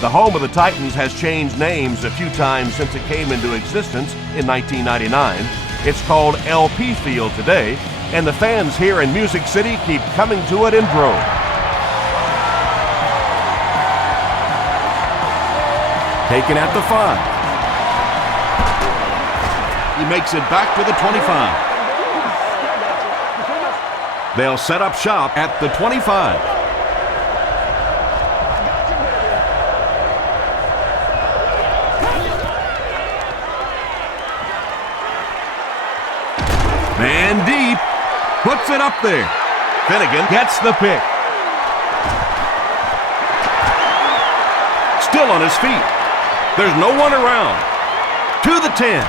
The home of the Titans has changed names a few times since it came into existence in 1999. It's called LP Field today, and the fans here in Music City keep coming to it in droves. Taken at the 5. He makes it back to the 25. They'll set up shop at the 25. Man deep, puts it up there. Finnegan gets the pick. Still on his feet. There's no one around. To the 10.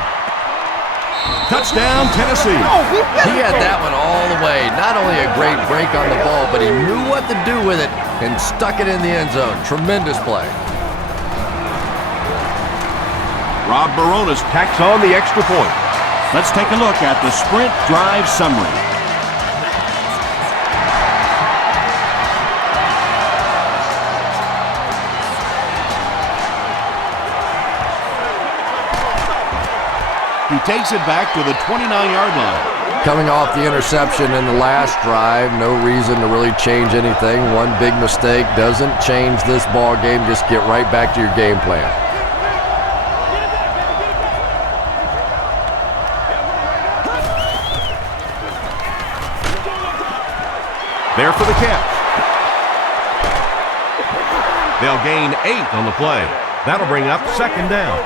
Touchdown, Tennessee. He had that one all the way. Not only a great break on the ball, but he knew what to do with it and stuck it in the end zone. Tremendous play. Rob Baronis Tacks on the extra point. Let's take a look at the sprint drive summary. He takes it back to the 29-yard line. Coming off the interception in the last drive, no reason to really change anything. One big mistake doesn't change this ball game. Just get right back to your game plan. There for the catch. They'll gain 8 on the play. That'll bring up second down.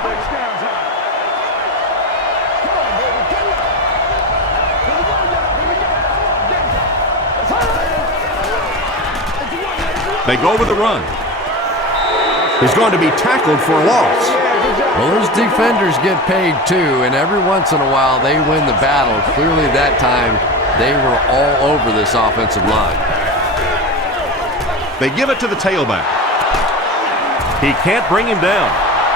They go with the run. He's going to be tackled for a loss. Well, those defenders get paid too, and every once in a while they win the battle. Clearly that time they were all over this offensive line. They give it to the tailback. He can't bring him down.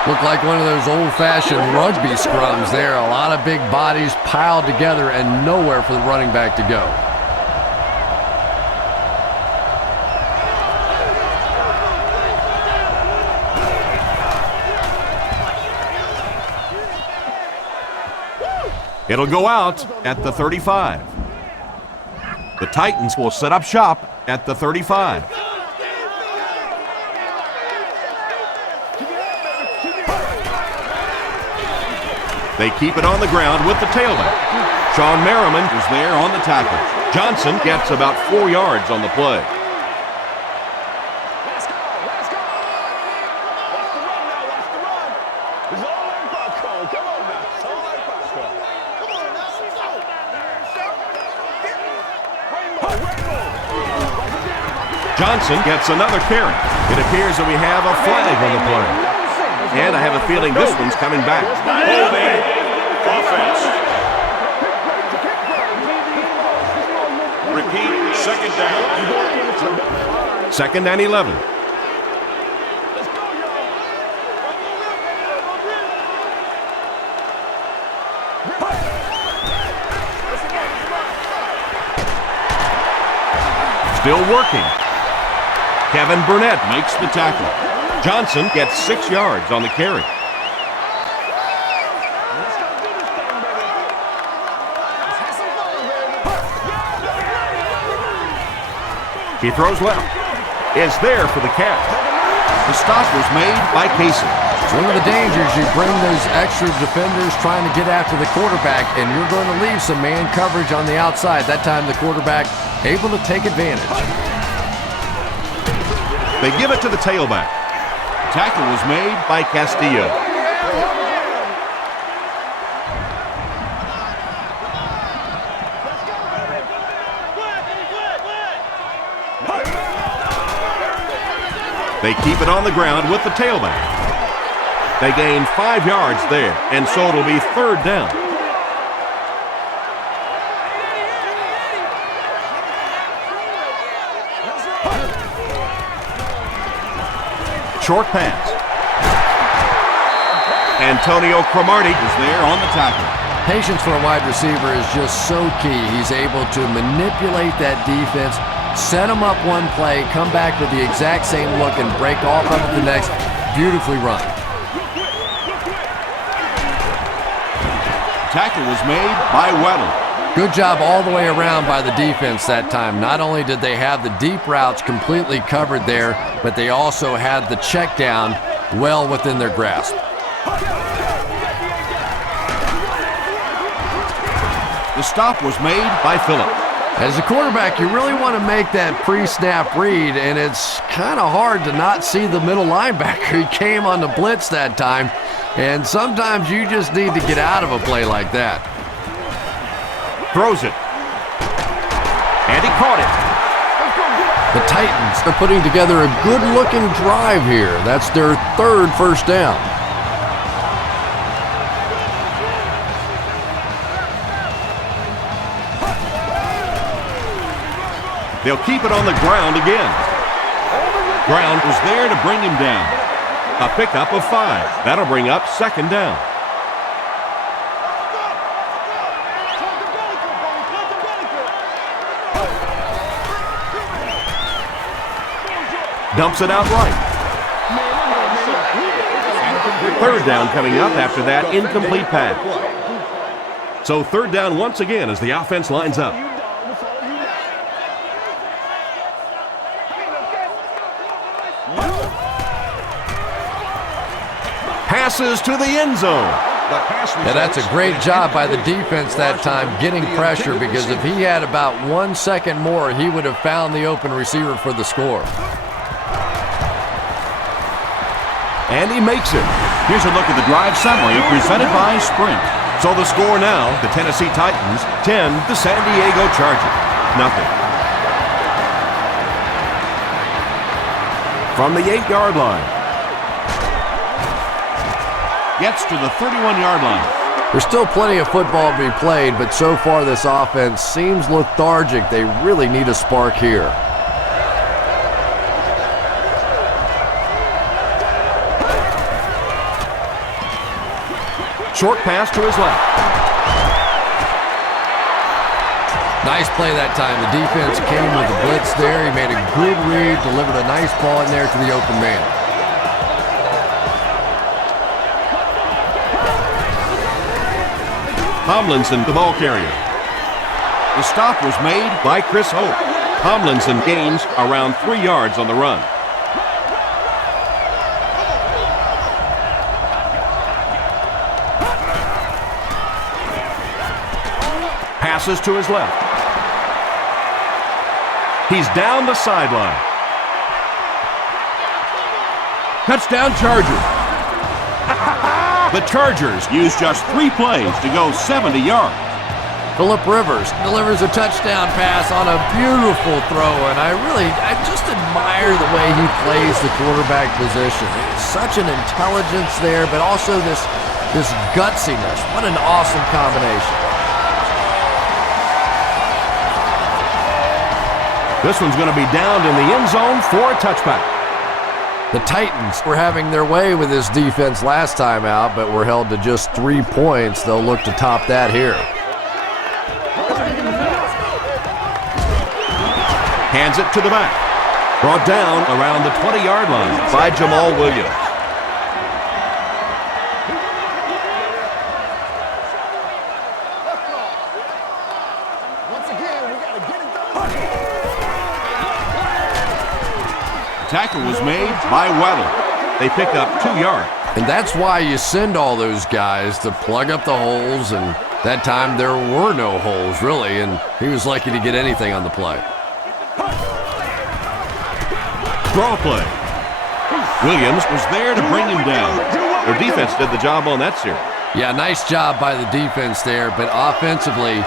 Looked like one of those old-fashioned rugby scrums there. A lot of big bodies piled together and nowhere for the running back to go. It'll go out at the 35. The Titans will set up shop at the 35. They keep it on the ground with the tailback. Sean Merriman is there on the tackle. Johnson gets about 4 yards on the play. Johnson gets another carry. It appears that we have a flag on the play. And I have a feeling this one's coming back. Holding offense. Repeat, second down. Second and 11. Still working. Kevin Burnett makes the tackle. Johnson gets 6 yards on the carry. He throws left. Is there for the catch. The stop was made by Casey. It's one of the dangers. You bring those extra defenders trying to get after the quarterback, and you're going to leave some man coverage on the outside. That time the quarterback able to take advantage. They give it to the tailback. Tackle was made by Castillo. They keep it on the ground with the tailback. They gain 5 yards there, and so it'll be third down. Short pass. Antonio Cromartie is there on the tackle. Patience for a wide receiver is just so key. He's able to manipulate that defense, set them up one play, come back with the exact same look, and break off of it the next. Beautifully run. Tackle was made by Weddle. Good job all the way around by the defense that time. Not only did they have the deep routes completely covered there, but they also had the check down well within their grasp. The stop was made by Phillip. As a quarterback, you really want to make that pre-snap read, and it's kind of hard to not see the middle linebacker. He came on the blitz that time, and sometimes you just need to get out of a play like that. Throws it. And he caught it. The Titans are putting together a good-looking drive here. That's their third first down. They'll keep it on the ground again. Brown was there to bring him down. A pickup of 5. That'll bring up second down. Dumps it out right. Third down coming up after that incomplete pass. So third down once again as the offense lines up. Passes to the end zone. Yeah, that's a great job by the defense that time getting pressure, because if he had about 1 second more, he would have found the open receiver for the score. And he makes it. Here's a look at the drive summary presented by Sprint. So the score now, the Tennessee Titans 10, the San Diego Chargers nothing. From the 8-yard line. Gets to the 31-yard line. There's still plenty of football to be played, but so far this offense seems lethargic. They really need a spark here. Short pass to his left. Nice play that time. The defense came with the blitz there. He made a good read, delivered a nice ball in there to the open man. Tomlinson, the ball carrier. The stop was made by Chris Hope. Tomlinson gains around 3 yards on the run. Passes to his left. He's down the sideline. Touchdown Chargers. The Chargers use just 3 plays to go 70 yards. Phillip Rivers delivers a touchdown pass on a beautiful throw, and I just admire the way he plays the quarterback position. Such an intelligence there, but also this gutsiness. What an awesome combination. This one's going to be downed in the end zone for a touchback. The Titans were having their way with this defense last time out, but were held to just 3 points. They'll look to top that here. Hands it to the back. Brought down around the 20-yard line by Jamal Williams. Tackle was made by Weddle. They pick up 2 yards. And that's why you send all those guys to plug up the holes, and that time there were no holes, really, and he was lucky to get anything on the play. Draw play. Williams was there to bring him down. Their defense did the job on that series. Yeah, nice job by the defense there, but offensively,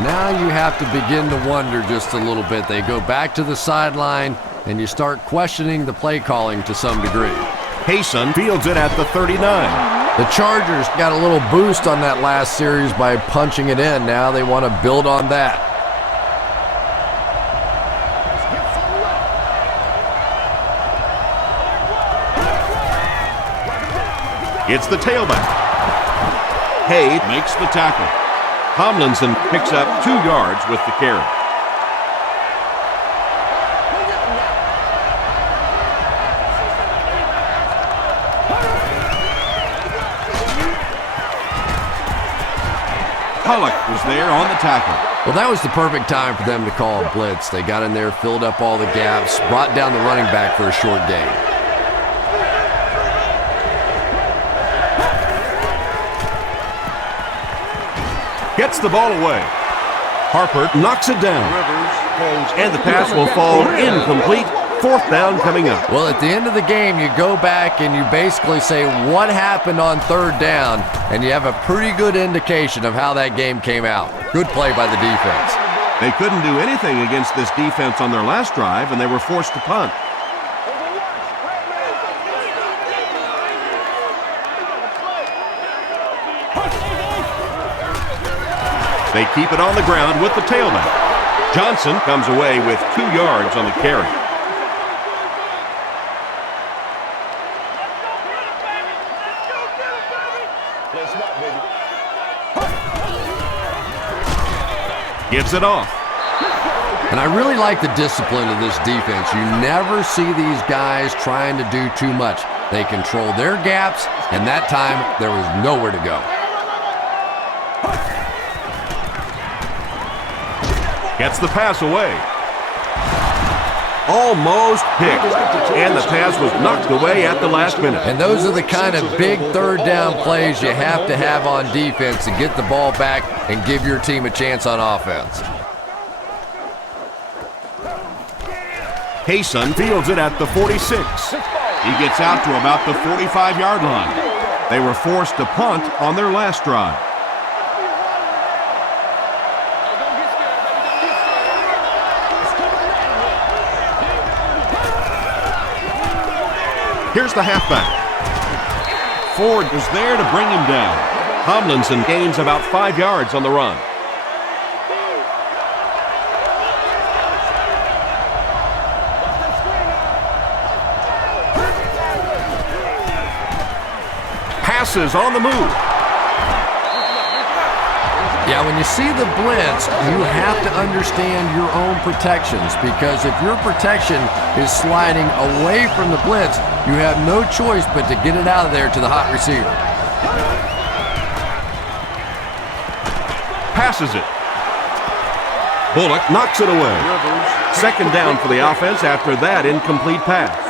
now you have to begin to wonder just a little bit. They go back to the sideline, and you start questioning the play calling to some degree. Hayson fields it at the 39. The Chargers got a little boost on that last series by punching it in. Now they want to build on that. It's the tailback. Hay makes the tackle. Tomlinson picks up 2 yards with the carry. Pollock was there on the tackle. Well, that was the perfect time for them to call a blitz. They got in there, filled up all the gaps, brought down the running back for a short gain. Gets the ball away. Harper knocks it down. And the pass will fall incomplete. Fourth down coming up. Well, at the end of the game, you go back and you basically say what happened on third down, and you have a pretty good indication of how that game came out. Good play by the defense. They couldn't do anything against this defense on their last drive, and they were forced to punt. They keep it on the ground with the tailback. Johnson comes away with 2 yards on the carry. Gives it off. And I really like the discipline of this defense. You never see these guys trying to do too much. They control their gaps, and that time there was nowhere to go. Gets the pass away. Almost picked. And the pass was knocked away at the last minute. And those are the kind of big third down plays you have to have on defense to get the ball back and give your team a chance on offense. Hayson fields it at the 46. He gets out to about the 45-yard line. They were forced to punt on their last drive. Here's the halfback. Ford was there to bring him down. Tomlinson gains about 5 yards on the run. Passes on the move. Yeah, when you see the blitz, you have to understand your own protections, because if your protection is sliding away from the blitz, you have no choice but to get it out of there to the hot receiver. Passes it. Bullock knocks it away. Second down for the offense after that incomplete pass.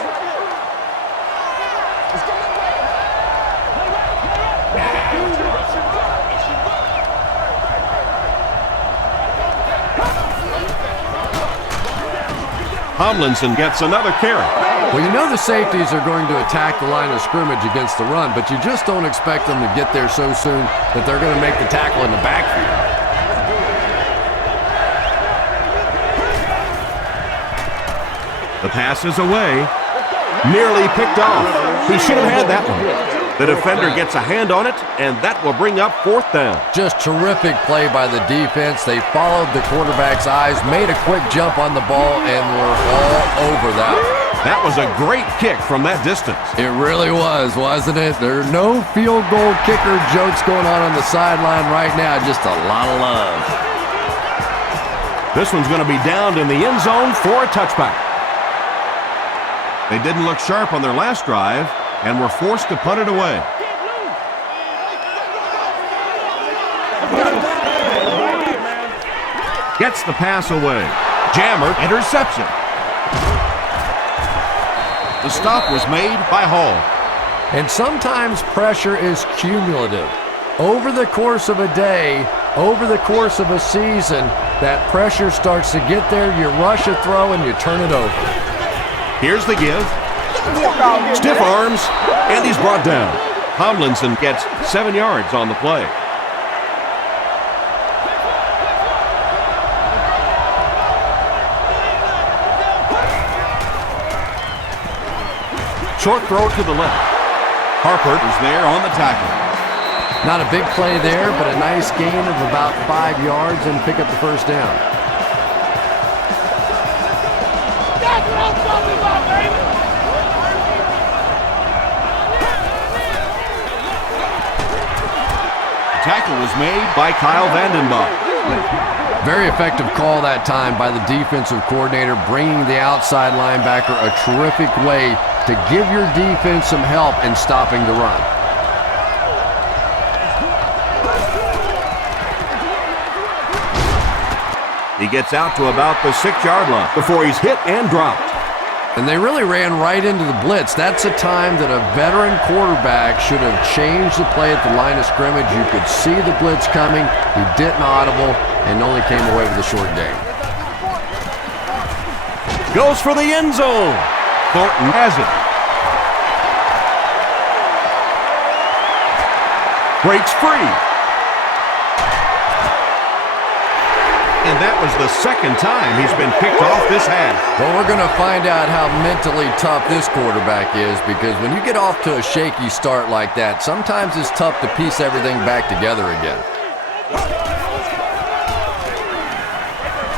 Tomlinson gets another carry. Well, you know the safeties are going to attack the line of scrimmage against the run, but you just don't expect them to get there so soon that they're going to make the tackle in the backfield. The pass is away. Nearly picked off. He should have had that one. The defender gets a hand on it, and that will bring up fourth down. Just terrific play by the defense. They followed the quarterback's eyes, made a quick jump on the ball, and were all over that. That was a great kick from that distance. It really was, wasn't it? There are no field goal kicker jokes going on the sideline right now. Just a lot of love. This one's going to be downed in the end zone for a touchback. They didn't look sharp on their last drive and were forced to punt it away. Gets the pass away. Jammer, interception. The stop was made by Hall. And sometimes pressure is cumulative. Over the course of a day, over the course of a season, that pressure starts to get there, you rush a throw, and you turn it over. Here's the give. Stiff arms, and he's brought down. Tomlinson gets 7 yards on the play. Short throw to the left. Harper is there on the tackle. Not a big play there, but a nice gain of about 5 yards and pick up the first down. That's what I'm talking about, baby! Tackle was made by Kyle Vandenbach. Very effective call that time by the defensive coordinator, bringing the outside linebacker, a terrific way to give your defense some help in stopping the run. He gets out to about the 6-yard line before he's hit and dropped. And they really ran right into the blitz. That's a time that a veteran quarterback should have changed the play at the line of scrimmage. You could see the blitz coming. He didn't audible and only came away with a short gain. Goes for the end zone. Thornton has it. Breaks free. And that was the second time he's been picked off this half. Well, we're going to find out how mentally tough this quarterback is, because when you get off to a shaky start like that, sometimes it's tough to piece everything back together again.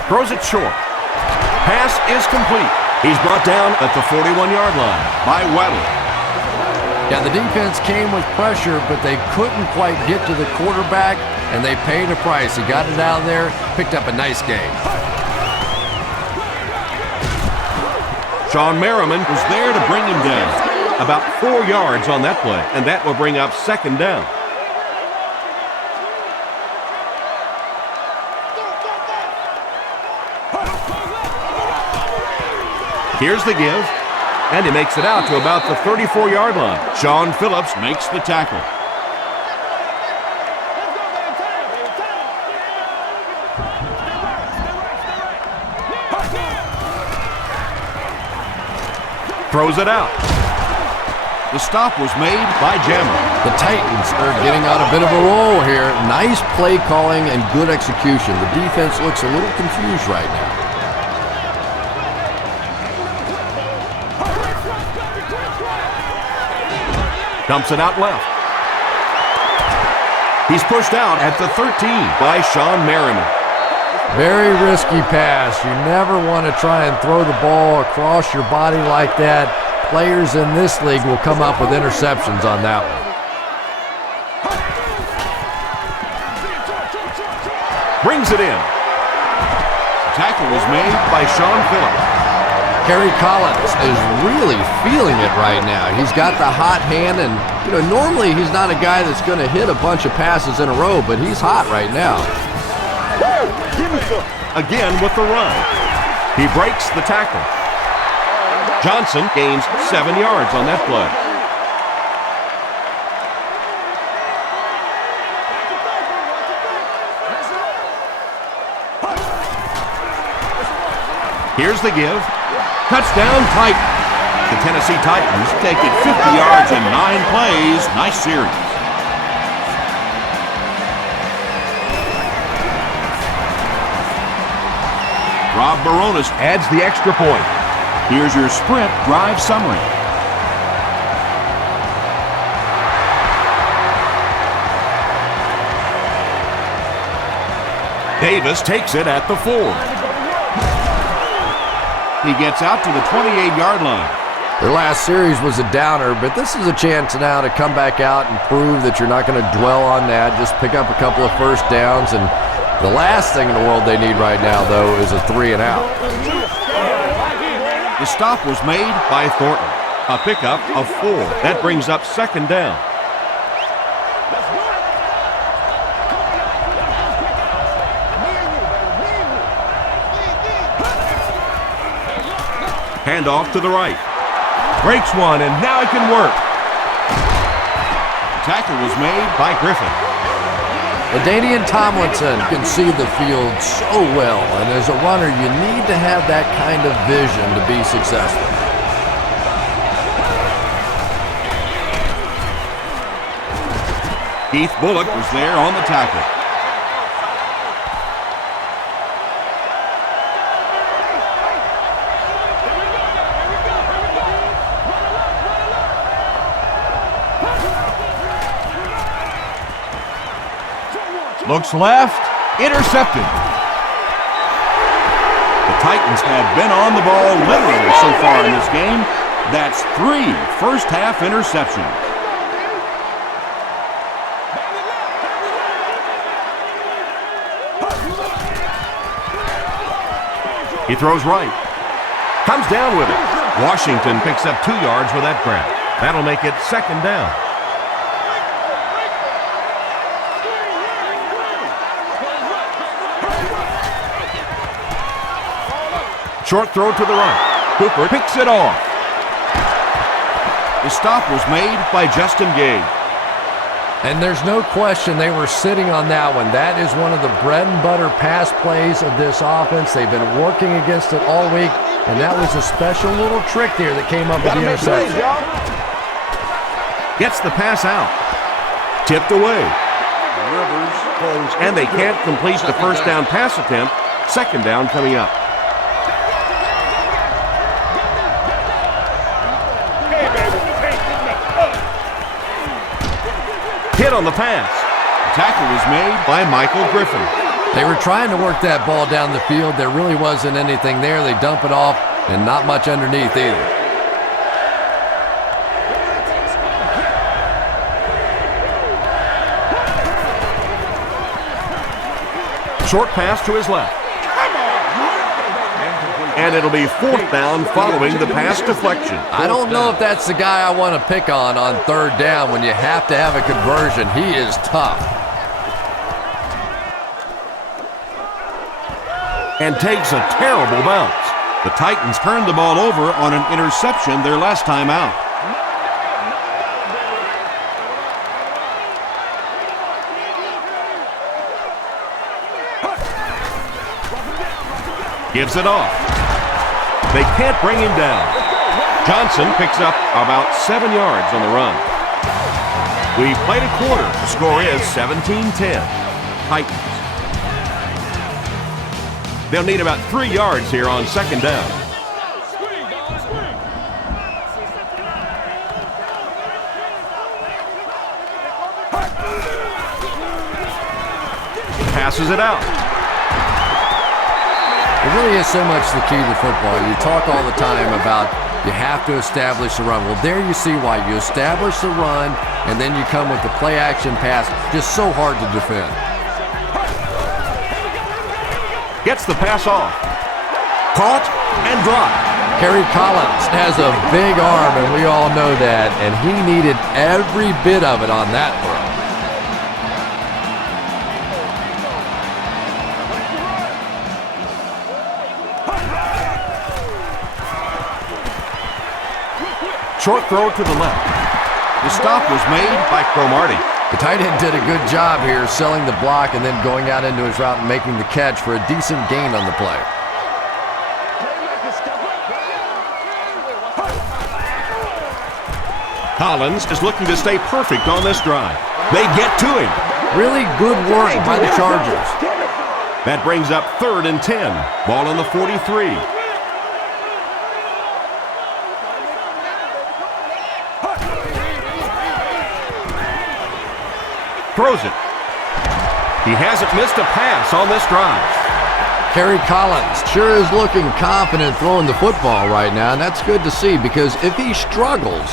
Throws it short. Pass is complete. He's brought down at the 41-yard line by Weddle. Yeah, the defense came with pressure, but they couldn't quite get to the quarterback, and they paid a price. He got it out of there, picked up a nice gain. Sean Merriman was there to bring him down. About 4 yards on that play, and that will bring up second down. Here's the give, and he makes it out to about the 34-yard line. Sean Phillips makes the tackle. Throws it out. The stop was made by Jammer. The Titans are getting on a bit of a roll here. Nice play calling and good execution. The defense looks a little confused right now. Dumps it out left. He's pushed out at the 13 by Sean Merriman. Very risky pass. You never want to try and throw the ball across your body like that. Players in this league will come up with interceptions on that one. Brings it in. The tackle was made by Sean Phillips. Kerry Collins is really feeling it right now. He's got the hot hand, and normally he's not a guy that's going to hit a bunch of passes in a row, but he's hot right now. Again with the run. He breaks the tackle. Johnson gains 7 yards on that play. Here's the give. Touchdown Titans. The Tennessee Titans take it 50 yards in 9 plays. Nice series. Rob Baronis adds the extra point. Here's your sprint drive summary. Davis takes it at the 4. He gets out to the 28-yard line. Their last series was a downer, but this is a chance now to come back out and prove that you're not going to dwell on that. Just pick up a couple of first downs, and the last thing in the world they need right now, though, is a 3-and-out. The stop was made by Thornton. A pickup of 4. That brings up second down. Handoff to the right. Breaks one, and now it can work. The tackle was made by Griffin. LaDainian Tomlinson can see the field so well, and as a runner, you need to have that kind of vision to be successful. Keith Bullock was there on the tackle. Looks left, intercepted. The Titans have been on the ball literally so far in this game. That's 3 first-half interceptions. He throws right. Comes down with it. Washington picks up 2 yards with that grab. That'll make it second down. Short throw to the right. Cooper picks it off. The stop was made by Justin Gage. And there's no question they were sitting on that one. That is one of the bread and butter pass plays of this offense. They've been working against it all week, and that was a special little trick there that came up with the interception. Gets the pass out. Tipped away. And they can't complete the first down pass attempt. Second down coming up. Hit on the pass. The tackle was made by Michael Griffin. They were trying to work that ball down the field. There really wasn't anything there. They dump it off, and not much underneath either. Short pass to his left. And it'll be fourth down following the pass deflection. I don't know if that's the guy I want to pick on third down when you have to have a conversion. He is tough. And takes a terrible bounce. The Titans turned the ball over on an interception their last time out. Gives it off. They can't bring him down. Johnson picks up about 7 yards on the run. We played a quarter. The score is 17-10. Titans. They'll need about 3 yards here on second down. Passes it out. It really is so much the key to football. You talk all the time about you have to establish the run. Well, there you see why. You establish the run, and then you come with the play-action pass. Just so hard to defend. Gets the pass off. Caught and dropped. Kerry Collins has a big arm, and we all know that, and he needed every bit of it on that throw. Short throw to the left. The stop was made by Cromartie. The tight end did a good job here selling the block and then going out into his route and making the catch for a decent gain on the play. Collins is looking to stay perfect on this drive. They get to him. Really good work by the Chargers. That brings up 3rd and 10. Ball on the 43. Throws it. He hasn't missed a pass on this drive. Kerry Collins sure is looking confident throwing the football right now, and that's good to see because if he struggles,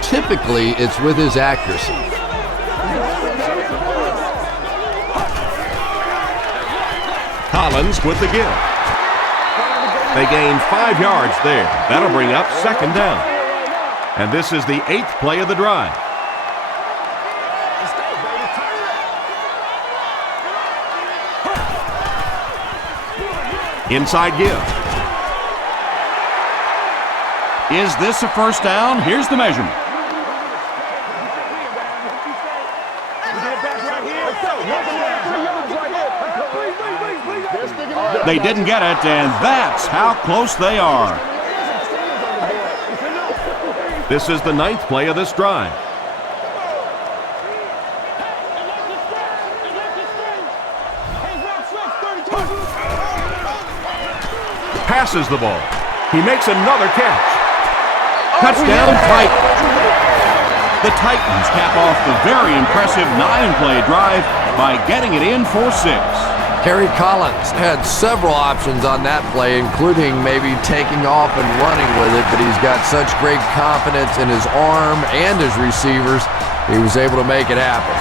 typically it's with his accuracy. Collins with the give. They gain 5 yards there. That'll bring up second down. And this is the 8th play of the drive. Inside give. Is this a first down? Here's the measurement. They didn't get it, and that's how close they are. This is the 9th play of this drive. Passes the ball. He makes another catch. Touchdown Titans. The Titans cap off the very impressive 9-play drive by getting it in for 6. Kerry Collins had several options on that play, including maybe taking off and running with it, but he's got such great confidence in his arm and his receivers, he was able to make it happen.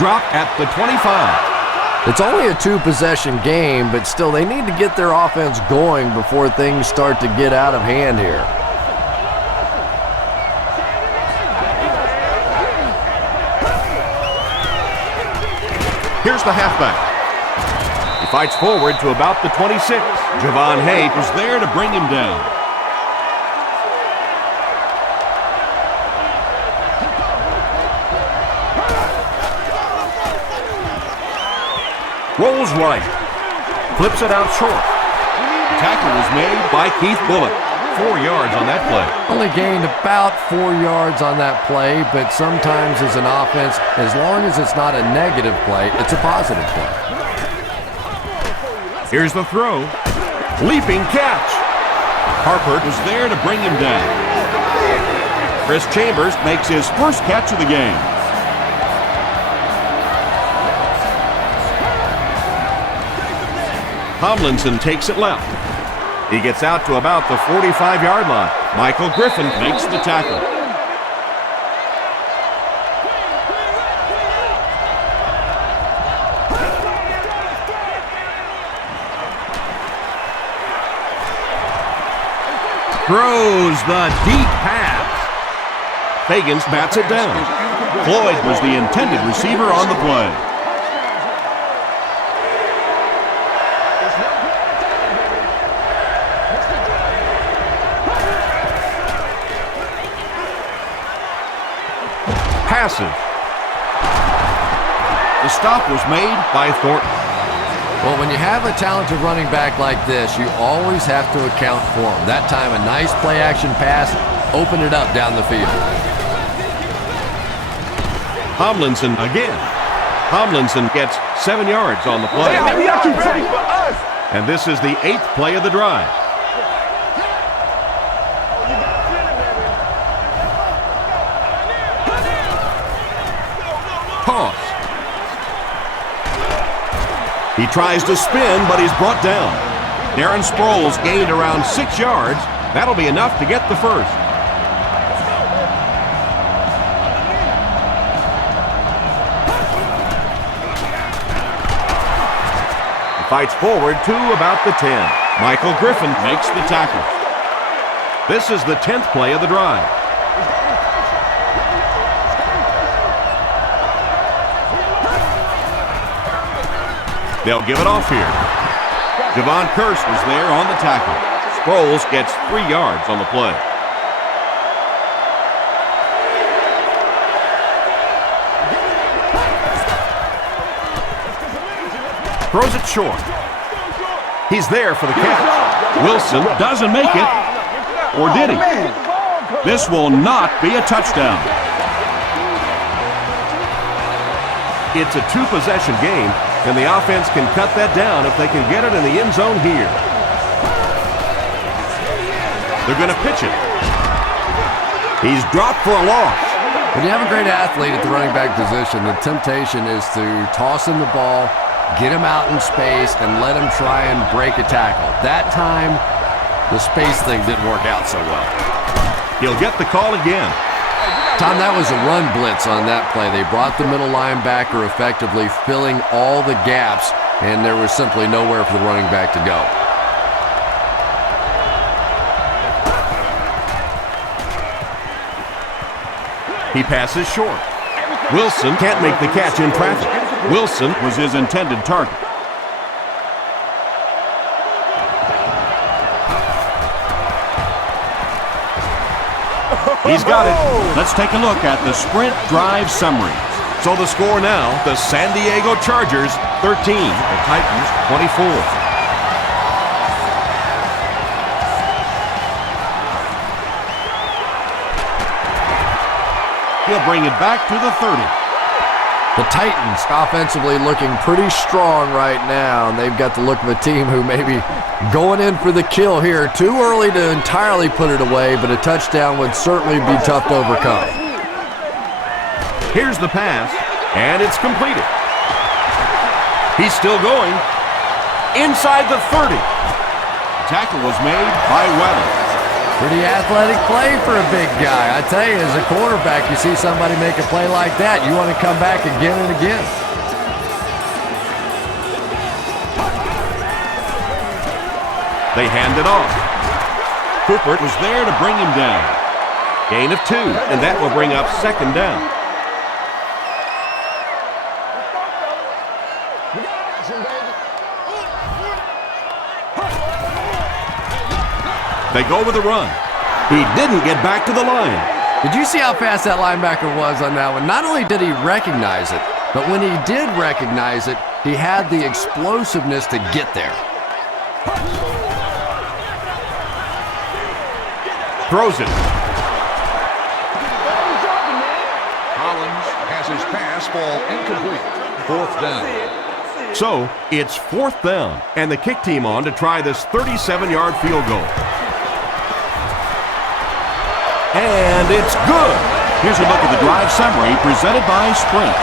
Drop at the 25. It's only a 2-possession game, but still they need to get their offense going before things start to get out of hand here. Here's the halfback. He fights forward to about the 26. Javon Hay was there to bring him down. Rolls right. Flips it out short. Tackle was made by Keith Bullock. 4 yards on that play. Only gained about 4 yards on that play, but sometimes as an offense, as long as it's not a negative play, it's a positive play. Here's the throw. Leaping catch. Harper was there to bring him down. Chris Chambers makes his first catch of the game. Tomlinson takes it left. He gets out to about the 45-yard line. Michael Griffin makes the tackle. Throws the deep pass. Fagans bats it down. Floyd was the intended receiver on the play. Passes. The stop was made by Thornton. Well, when you have a talented running back like this, you always have to account for him. That time, a nice play-action pass opened it up down the field. Tomlinson again. Tomlinson gets 7 yards on the play. And this is the 8th play of the drive. Toss. He tries to spin, but he's brought down. Darren Sproles gained around 6 yards. That'll be enough to get the first. He fights forward to about the 10. Michael Griffin makes the tackle. This is the 10th play of the drive. They'll give it off here. Javon Kearse was there on the tackle. Sproles gets 3 yards on the play. Throws it short. He's there for the catch. Wilson doesn't make it. Or did he? This will not be a touchdown. It's a 2-possession game, and the offense can cut that down if they can get it in the end zone here. They're going to pitch it. He's dropped for a loss. When you have a great athlete at the running back position, the temptation is to toss him the ball, get him out in space, and let him try and break a tackle. That time, the space thing didn't work out so well. He'll get the call again. Tom, that was a run blitz on that play. They brought the middle linebacker effectively filling all the gaps, and there was simply nowhere for the running back to go. He passes short. Wilson can't make the catch in traffic. Wilson was his intended target. He's got it. Let's take a look at the sprint drive summary. So the score now, the San Diego Chargers 13, the Titans 24. He'll bring it back to the 30. The Titans offensively looking pretty strong right now, and they've got the look of a team who may be going in for the kill here. Too early to entirely put it away, but a touchdown would certainly be tough to overcome. Here's the pass, and it's completed. He's still going. Inside the 30. The tackle was made by Weddle. Pretty athletic play for a big guy. I tell you, as a quarterback, you see somebody make a play like that, you want to come back again and again. They hand it off. Cooper was there to bring him down. Gain of 2, and that will bring up second down. They go with a run. He didn't get back to the line. Did you see how fast that linebacker was on that one? Not only did he recognize it, but when he did recognize it, he had the explosiveness to get there. Throws it. Collins has his pass fall incomplete. 4th down. So, it's 4th down, and the kick team on to try this 37-yard field goal. And it's good. Here's a look at the drive summary presented by Sprint.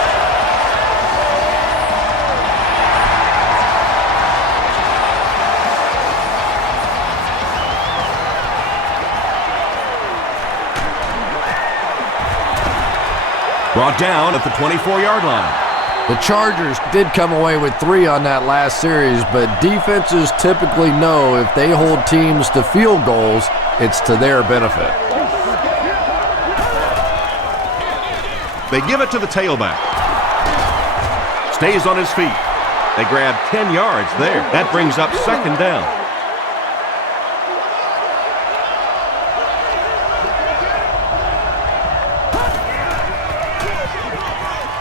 Brought down at the 24-yard line. The Chargers did come away with 3 on that last series, but defenses typically know if they hold teams to field goals, it's to their benefit. They give it to the tailback. Stays on his feet. They grab 10 yards there. That brings up 2nd down.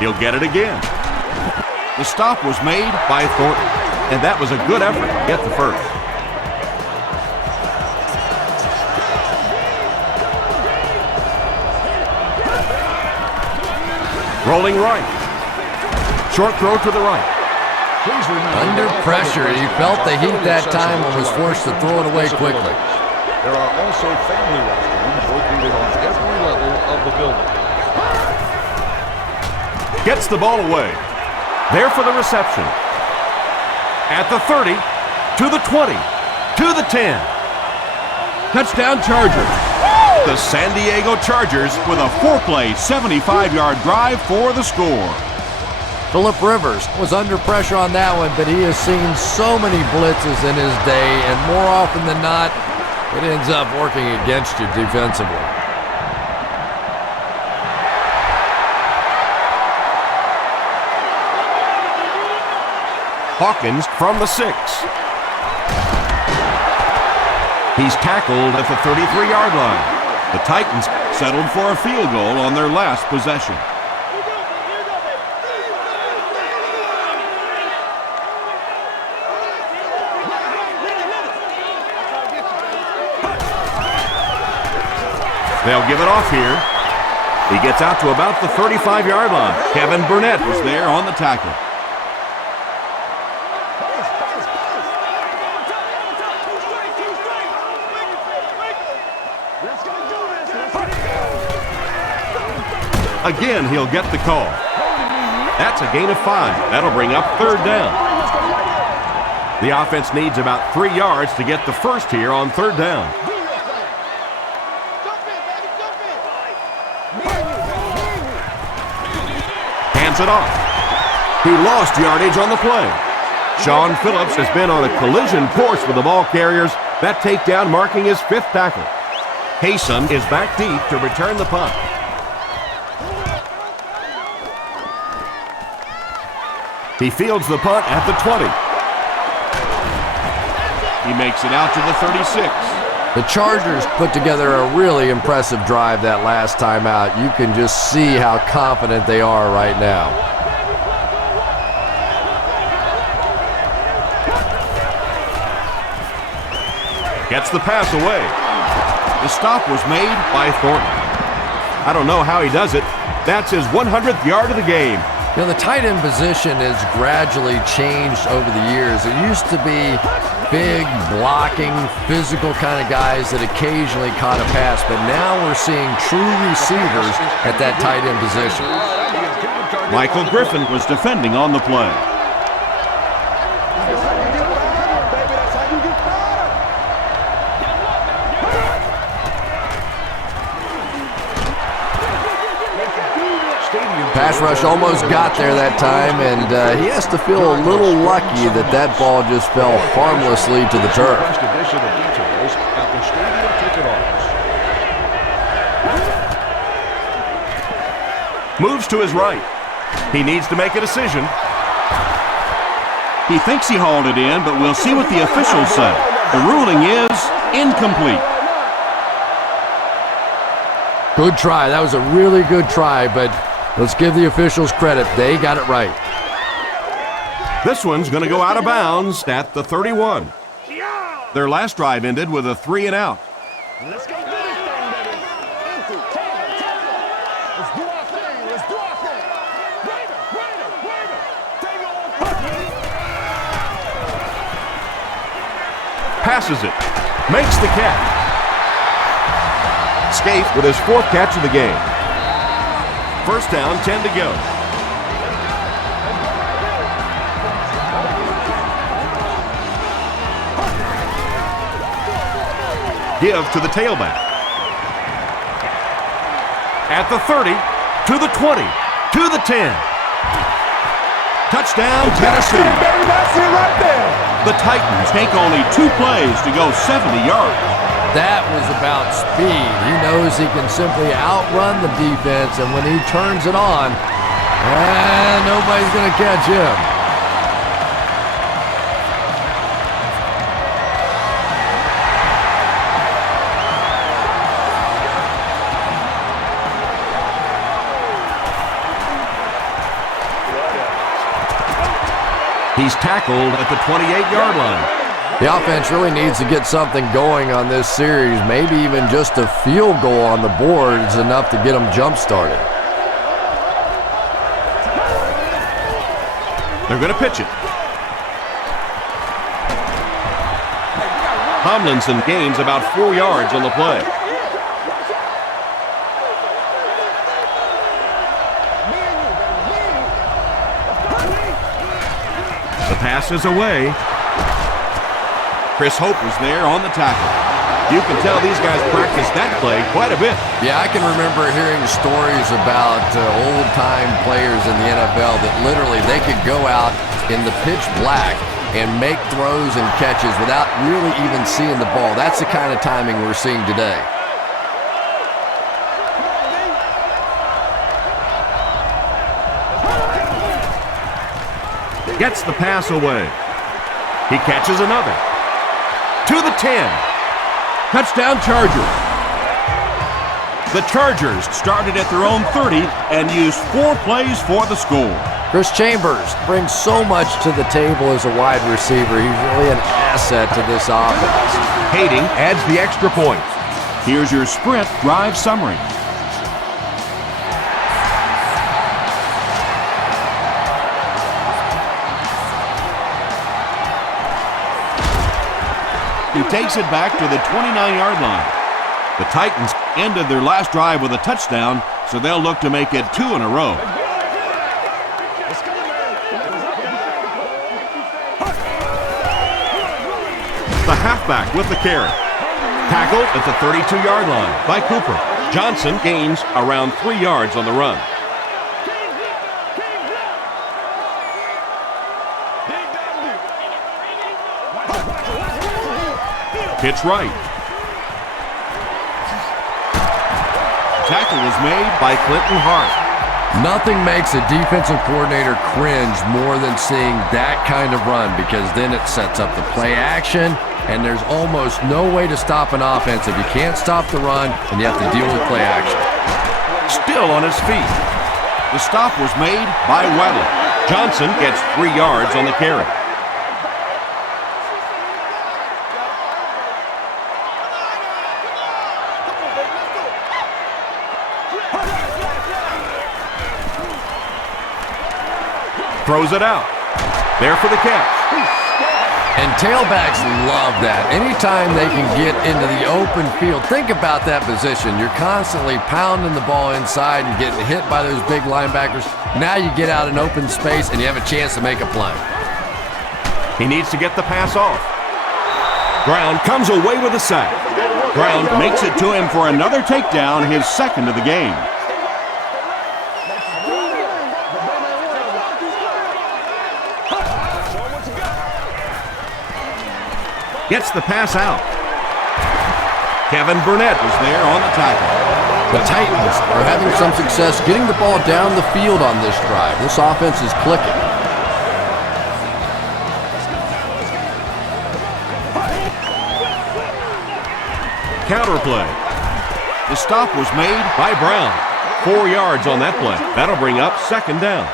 He'll get it again. The stop was made By Thornton. And that was a good effort to get the first. Rolling right. Short throw to the right. Under pressure, he felt the heat that time and was forced to throw it away quickly. There are also family restrooms located on every level of the building. Gets the ball away. There for the reception. At the 30, to the 20, to the 10. Touchdown Chargers. the San Diego Chargers with a 4-play, 75-yard drive for the score. Phillip Rivers was under pressure on that one, but he has seen so many blitzes in his day, and more often than not, it ends up working against you defensively. Hawkins from the 6. He's tackled at the 33-yard line. The Titans settled for a field goal on their last possession. They'll give it off here. He gets out to about the 35-yard line. Kevin Burnett Was there on the tackle. Again, he'll get the call. That's a gain of 5. That'll bring up 3rd down. The offense needs about 3 yards to get the first here on 3rd down. Hands it off. He lost yardage on the play. Sean Phillips has been on a collision course with the ball carriers. That takedown marking his 5th tackle. Haysom is back deep to return the punt. He fields the punt at the 20. He makes it out to the 36. The Chargers put together a really impressive drive that last time out. You can just see how confident they are right now. Gets the pass away. The stop was made By Thornton. I don't know how he does it. That's his 100th yard of the game. You know, the tight end position has gradually changed over the years. It used to be big, blocking, physical kind of guys that occasionally caught a pass, but now we're seeing true receivers at that tight end position. Michael Griffin was defending on the play. Pass rush almost got there that time, and he has to feel a little lucky that that ball just fell harmlessly to the turf. Moves to his right. He needs to make a decision. He thinks he hauled it in, but we'll see what the officials say. The ruling is incomplete. Good try. That was a really good try, but let's give the officials credit. They got it right. This one's going to go out of bounds at the 31. Their last drive ended with a 3-and-out. Let's go do this thing, baby. Empty, tackle. Let's do our thing. Let's do our thing. Raider. Take it on. Passes it. Makes the catch. Scaife with his 4th catch of the game. First down, 10 to go. Give to the tailback. At the 30, to the 20, to the 10. Touchdown, Tennessee. Baby, that's it right there. The Titans take only 2 plays to go 70 yards. That was about speed. He knows he can simply outrun the defense, and when he turns it on, nobody's going to catch him. He's tackled at the 28-yard line. The offense really needs to get something going on this series. Maybe even just a field goal on the board is enough to get them jump-started. They're going to pitch it. Tomlinson gains about 4 yards on the play. The pass is away. Chris Hope was there on the tackle. You can tell these guys practice that play quite a bit. Yeah, I can remember hearing stories about old-time players in the NFL that literally they could go out in the pitch black and make throws and catches without really even seeing the ball. That's the kind of timing we're seeing today. Gets the pass away. He catches another. To the 10. Touchdown Chargers. The Chargers started at their own 30 and used 4 plays for the score. Chris Chambers brings so much to the table as a wide receiver. He's really an asset to this offense. Hating adds the extra point. Here's your sprint drive summary. He takes it back to the 29-yard line. The Titans ended their last drive with a touchdown, so they'll look to make it 2 in a row. The halfback with the carry. Tackled at the 32-yard line by Cooper. Johnson gains around 3 yards on the run. Pitch right. Tackle was made by Clinton Hart. Nothing makes a defensive coordinator cringe more than seeing that kind of run, because then it sets up the play action, and there's almost no way to stop an offense if you can't stop the run and you have to deal with play action. Still on his feet. The stop was made by Weddle. Johnson gets 3 yards on the carry. Throws it out. There for the catch. And tailbacks love that. Anytime they can get into the open field, think about that position. You're constantly pounding the ball inside and getting hit by those big linebackers. Now you get out in open space and you have a chance to make a play. He needs to get the pass off. Brown comes away with a sack. Brown makes it to him for another takedown, his second of the game. Gets the pass out. Kevin Burnett was there on the tackle. The Titans are having some success getting the ball down the field on this drive. This offense is clicking. Counter play. The stop was made by Brown. 4 yards on that play. That'll bring up second down.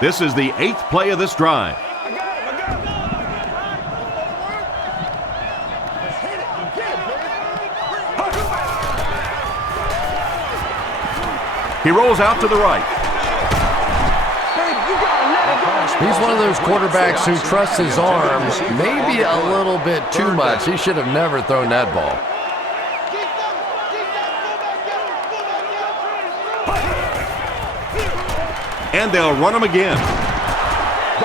This is the 8th play of this drive. He rolls out to the right. He's one of those quarterbacks who trusts his arms maybe a little bit too much. He should have never thrown that ball. And they'll run him again.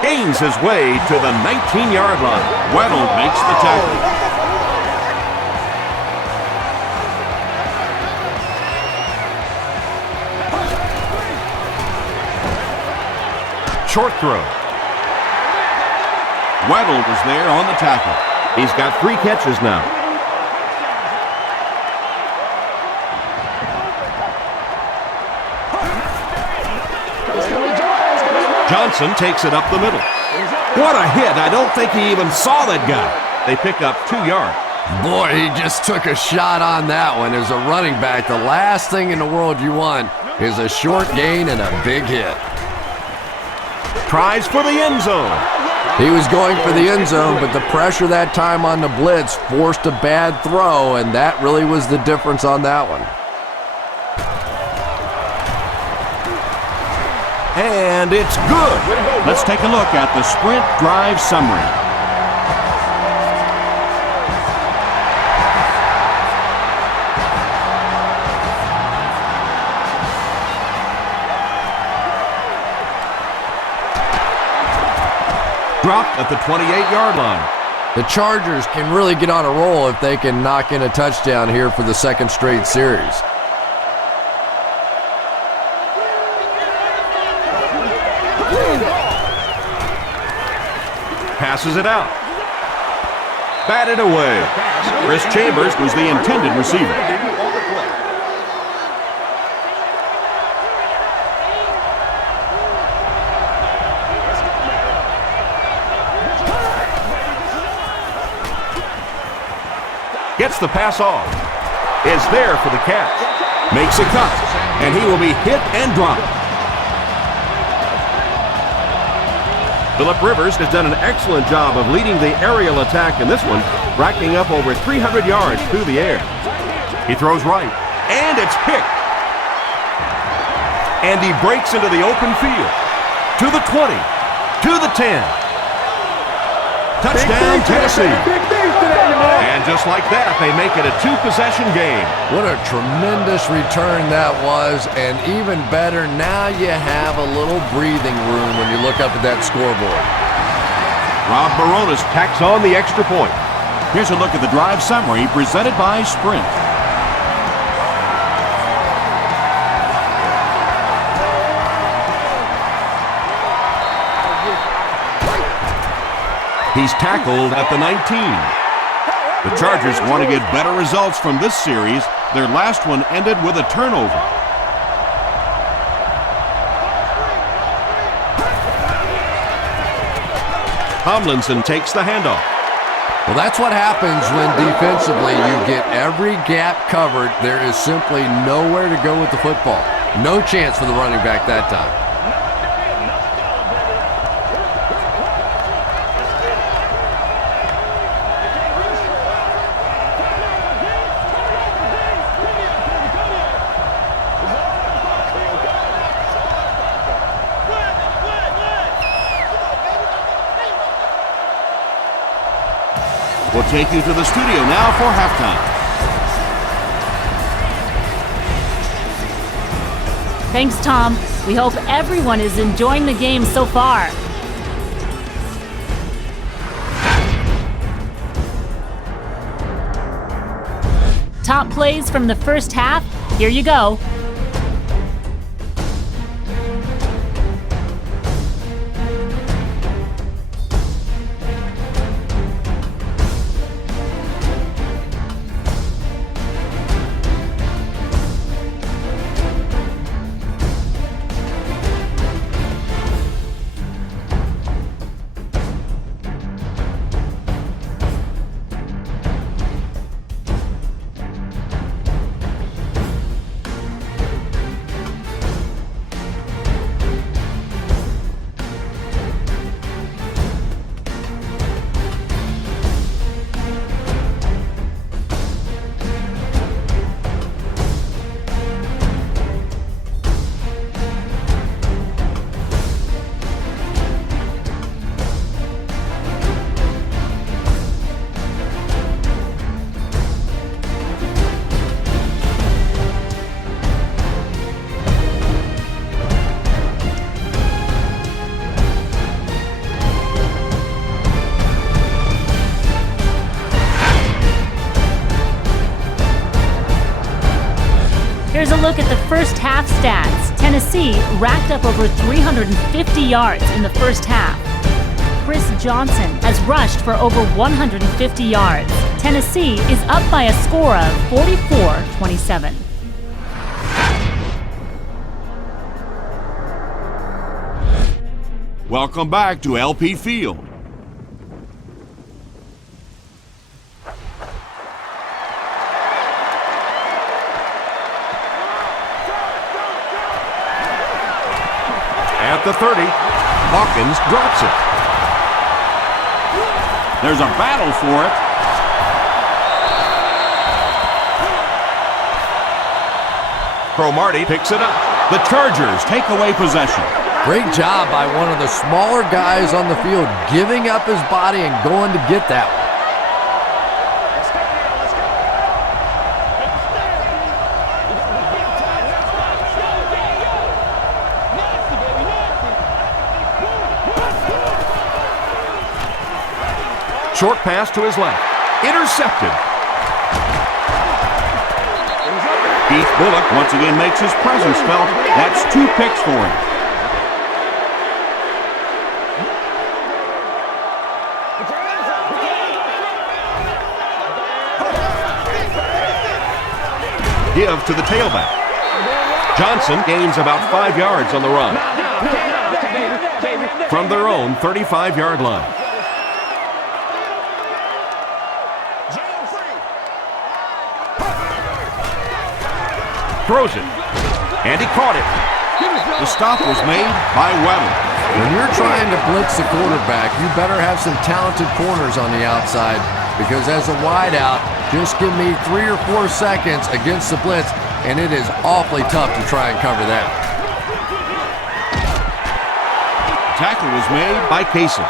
Gains his way to the 19-yard line. Weddle makes the tackle. Short throw. Weddle was there on the tackle. He's got 3 catches now. Johnson takes it up the middle. What a hit. I don't think he even saw that guy. They pick up 2 yards. Boy, he just took a shot on that one. As a running back, the last thing in the world you want is a short gain and a big hit. Tries for the end zone. He was going for the end zone, but the pressure that time on the blitz forced a bad throw, and that really was the difference on that one. And it's good. Let's take a look at the sprint drive summary. Dropped at the 28-yard line. The Chargers can really get on a roll if they can knock in a touchdown here for the second straight series. Passes it out. Batted away. Chris Chambers was the intended receiver. Gets the pass off. Is there for the catch. Makes a cut. And he will be hit and dropped. Phillip Rivers has done an excellent job of leading the aerial attack in this one, racking up over 300 yards through the air. He throws right, and it's picked. And he breaks into the open field. To the 20, to the 10. Touchdown, Tennessee. And just like that, they make it a 2-possession game. What a tremendous return that was, and even better, now you have a little breathing room when you look up at that scoreboard. Rob Baronis tacks on the extra point. Here's a look at the drive summary presented by Sprint. He's tackled at the 19. The Chargers want to get better results from this series. Their last one ended with a turnover. Tomlinson takes the handoff. Well, that's what happens when defensively you get every gap covered. There is simply nowhere to go with the football. No chance for the running back that time. We'll take you to the studio now for halftime. Thanks, Tom. We hope everyone is enjoying the game so far. Top plays from the first half. Here you go. Here's a look at the first half stats. Tennessee racked up over 350 yards in the first half. Chris Johnson has rushed for over 150 yards. Tennessee is up by a score of 44-27. Welcome back to LP Field. At the 30, Hawkins drops it. There's a battle for it. Cromartie picks it up. The Chargers take away possession. Great job by one of the smaller guys on the field, giving up his body and going to get that one. Short pass to his left. Intercepted. Keith Bullock once again makes his presence felt. That's 2 picks for him. Give to the tailback. Johnson gains about 5 yards on the run. From their own 35-yard line. Throws it, and he caught it. The stop was made by Weddle. When you're trying to blitz the quarterback, you better have some talented corners on the outside, because as a wideout, just give me 3 or 4 seconds against the blitz, and it is awfully tough to try and cover that. Tackle was made by Casey.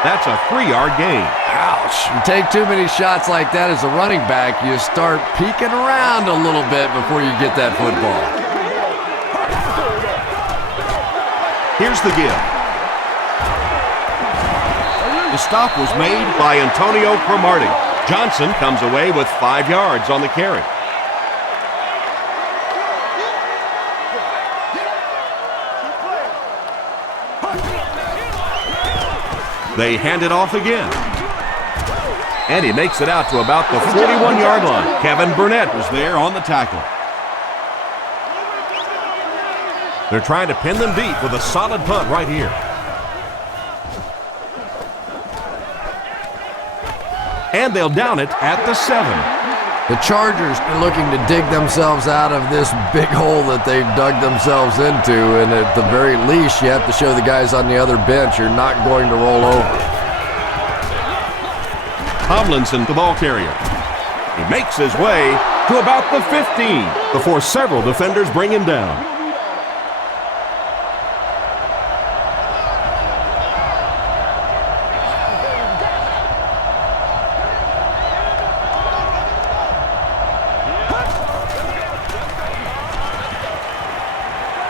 That's a 3-yard gain. Ouch. You take too many shots like that as a running back, you start peeking around a little bit before you get that football. Here's the give. The stop was made by Antonio Cromartie. Johnson comes away with 5 yards on the carry. They hand it off again. And he makes it out to about the 41-yard line. Kevin Burnett was there on the tackle. They're trying to pin them deep with a solid punt right here. And they'll down it at the 7. The Chargers are looking to dig themselves out of this big hole that they've dug themselves into, and at the very least, you have to show the guys on the other bench you're not going to roll over. Tomlinson, the ball carrier. He makes his way to about the 15 before several defenders bring him down.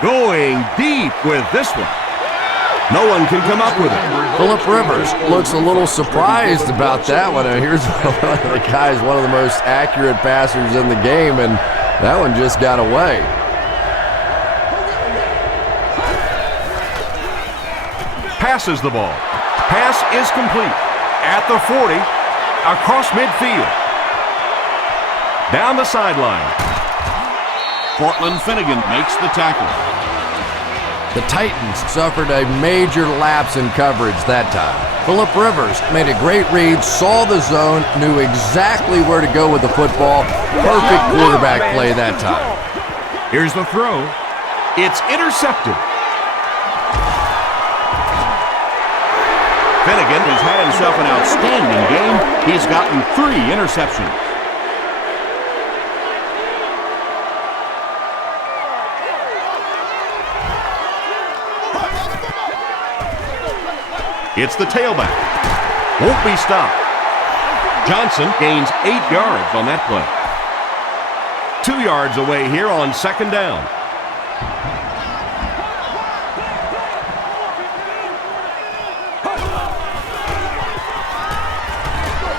Going deep with this one. No one can come up with it. Phillip Rivers looks a little surprised about that one. And here's one of the guys, one of the most accurate passers in the game, and that one just got away. Passes the ball. Pass is complete. At the 40, across midfield. Down the sideline. Cortland Finnegan makes the tackle. The Titans suffered a major lapse in coverage that time. Phillip Rivers made a great read, saw the zone, knew exactly where to go with the football. Perfect quarterback play that time. Here's the throw. It's intercepted. Finnegan has had himself an outstanding game. He's gotten 3 interceptions. It's the tailback. Won't be stopped. Johnson gains 8 yards on that play. 2 yards away here on 2nd down.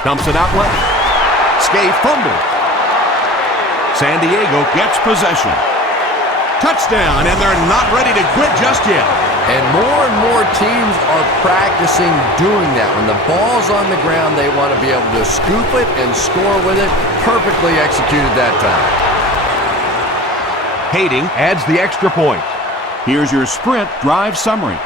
Dumps it out left. Skay fumbled. San Diego gets possession. Touchdown, and they're not ready to quit just yet. And more teams are practicing doing that. When the ball's on the ground, they want to be able to scoop it and score with it. Perfectly executed that time. Hating adds the extra point. Here's your sprint drive summary.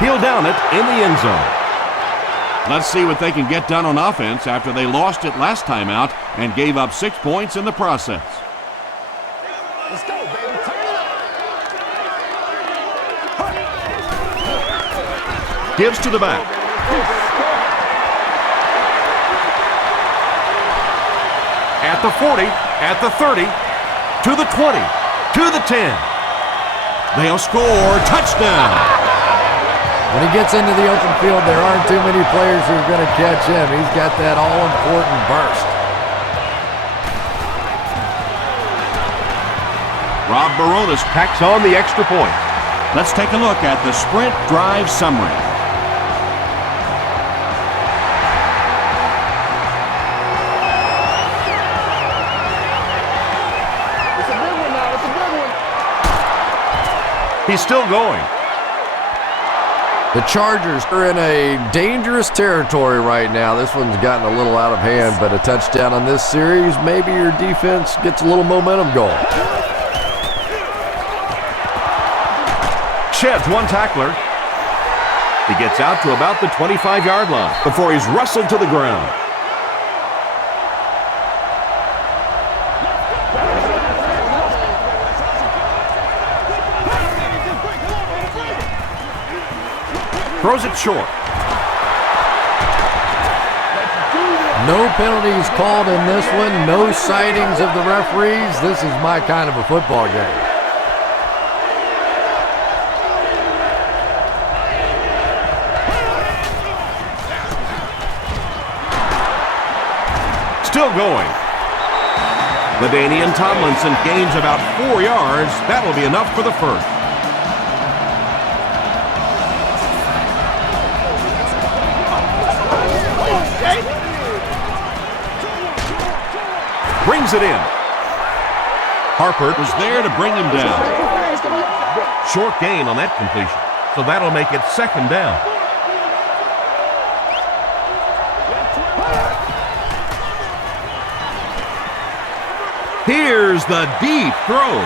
He'll down it in the end zone. Let's see what they can get done on offense after they lost it last time out and gave up 6 points in the process. Let's go, baby. Turn it up. Gives to the back. At the 40, at the 30, to the 20, to the 10. They'll score. Touchdown. When he gets into the open field, there aren't too many players who are going to catch him. He's got that all-important burst. Baronis tacks on the extra point. Let's take a look at the sprint drive summary. It's a big one now. It's a big one. He's still going. The Chargers are in a dangerous territory right now. This one's gotten a little out of hand, but a touchdown on this series, maybe your defense gets a little momentum going. Sheds one tackler. He gets out to about the 25-yard line before he's wrestled to the ground. Throws it short. No penalties called in this one. No sightings of the referees. This is my kind of a football game. Still going. LaDainian Tomlinson gains about 4 yards. That'll be enough for the first. Brings it in. Harper was there to bring him down. Short gain on that completion, so that'll make it second down. Here's the deep throw.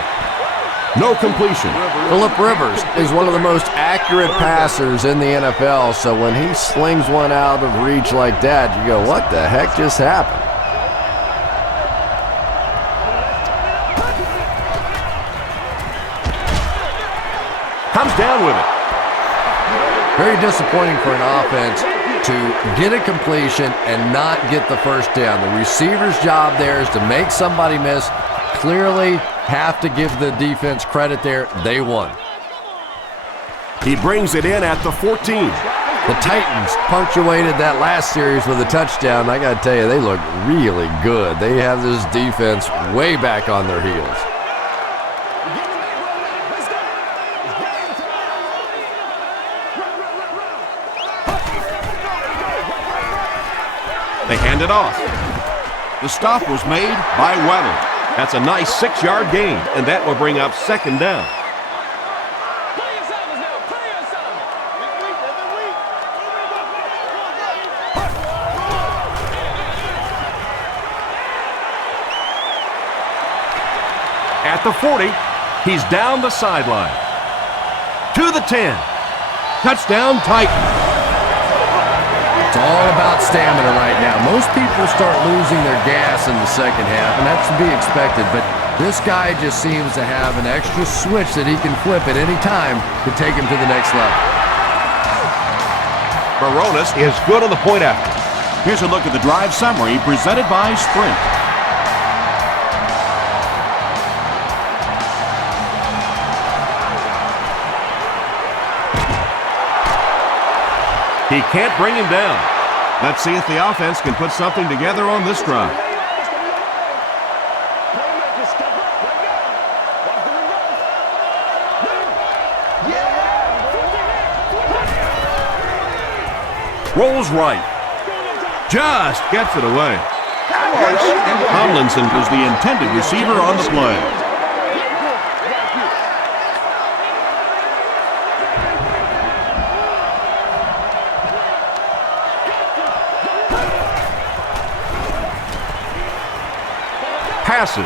No completion. Phillip Rivers is one of the most accurate passers in the NFL, so when he slings one out of reach like that, you go, what the heck just happened? Comes down with it. Very disappointing for an offense to get a completion and not get the first down. The receiver's job there is to make somebody miss. Clearly have to give the defense credit there. They won. He brings it in at the 14. The Titans punctuated that last series with a touchdown. I got to tell you, they look really good. They have this defense way back on their heels. They hand it off. The stop was made by Weddle. That's a nice 6-yard gain, and that will bring up second down. At the 40, he's down the sideline. To the 10. Touchdown, Titans. It's all about stamina right now. Most people start losing their gas in the second half, and that's to be expected. But this guy just seems to have an extra switch that he can flip at any time to take him to the next level. Baronis is good on the point after. Here's a look at the drive summary presented by Sprint. He can't bring him down. Let's see if the offense can put something together on this drive. Rolls right. Just gets it away. Tomlinson was the intended receiver on the play. Passes.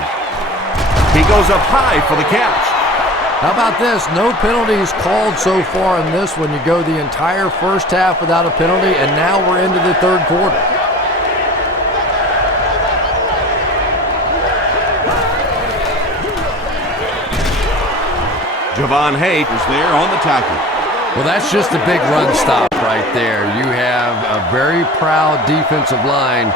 He goes up high for the catch. How about this? No penalties called so far in this one. You go the entire first half without a penalty, and now we're into the third quarter. Javon Haight is there on the tackle. Well, that's just a big run stop right there. You have a very proud defensive line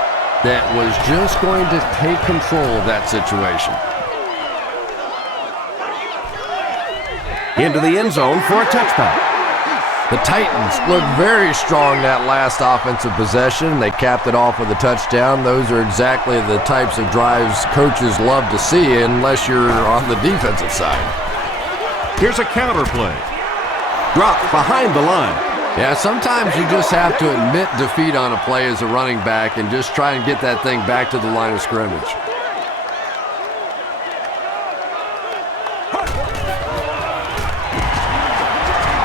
that was just going to take control of that situation. Into the end zone for a touchback. The Titans looked very strong that last offensive possession. They capped it off with a touchdown. Those are exactly the types of drives coaches love to see unless you're on the defensive side. Here's a counter play. Dropped behind the line. Yeah, sometimes you just have to admit defeat on a play as a running back and just try and get that thing back to the line of scrimmage.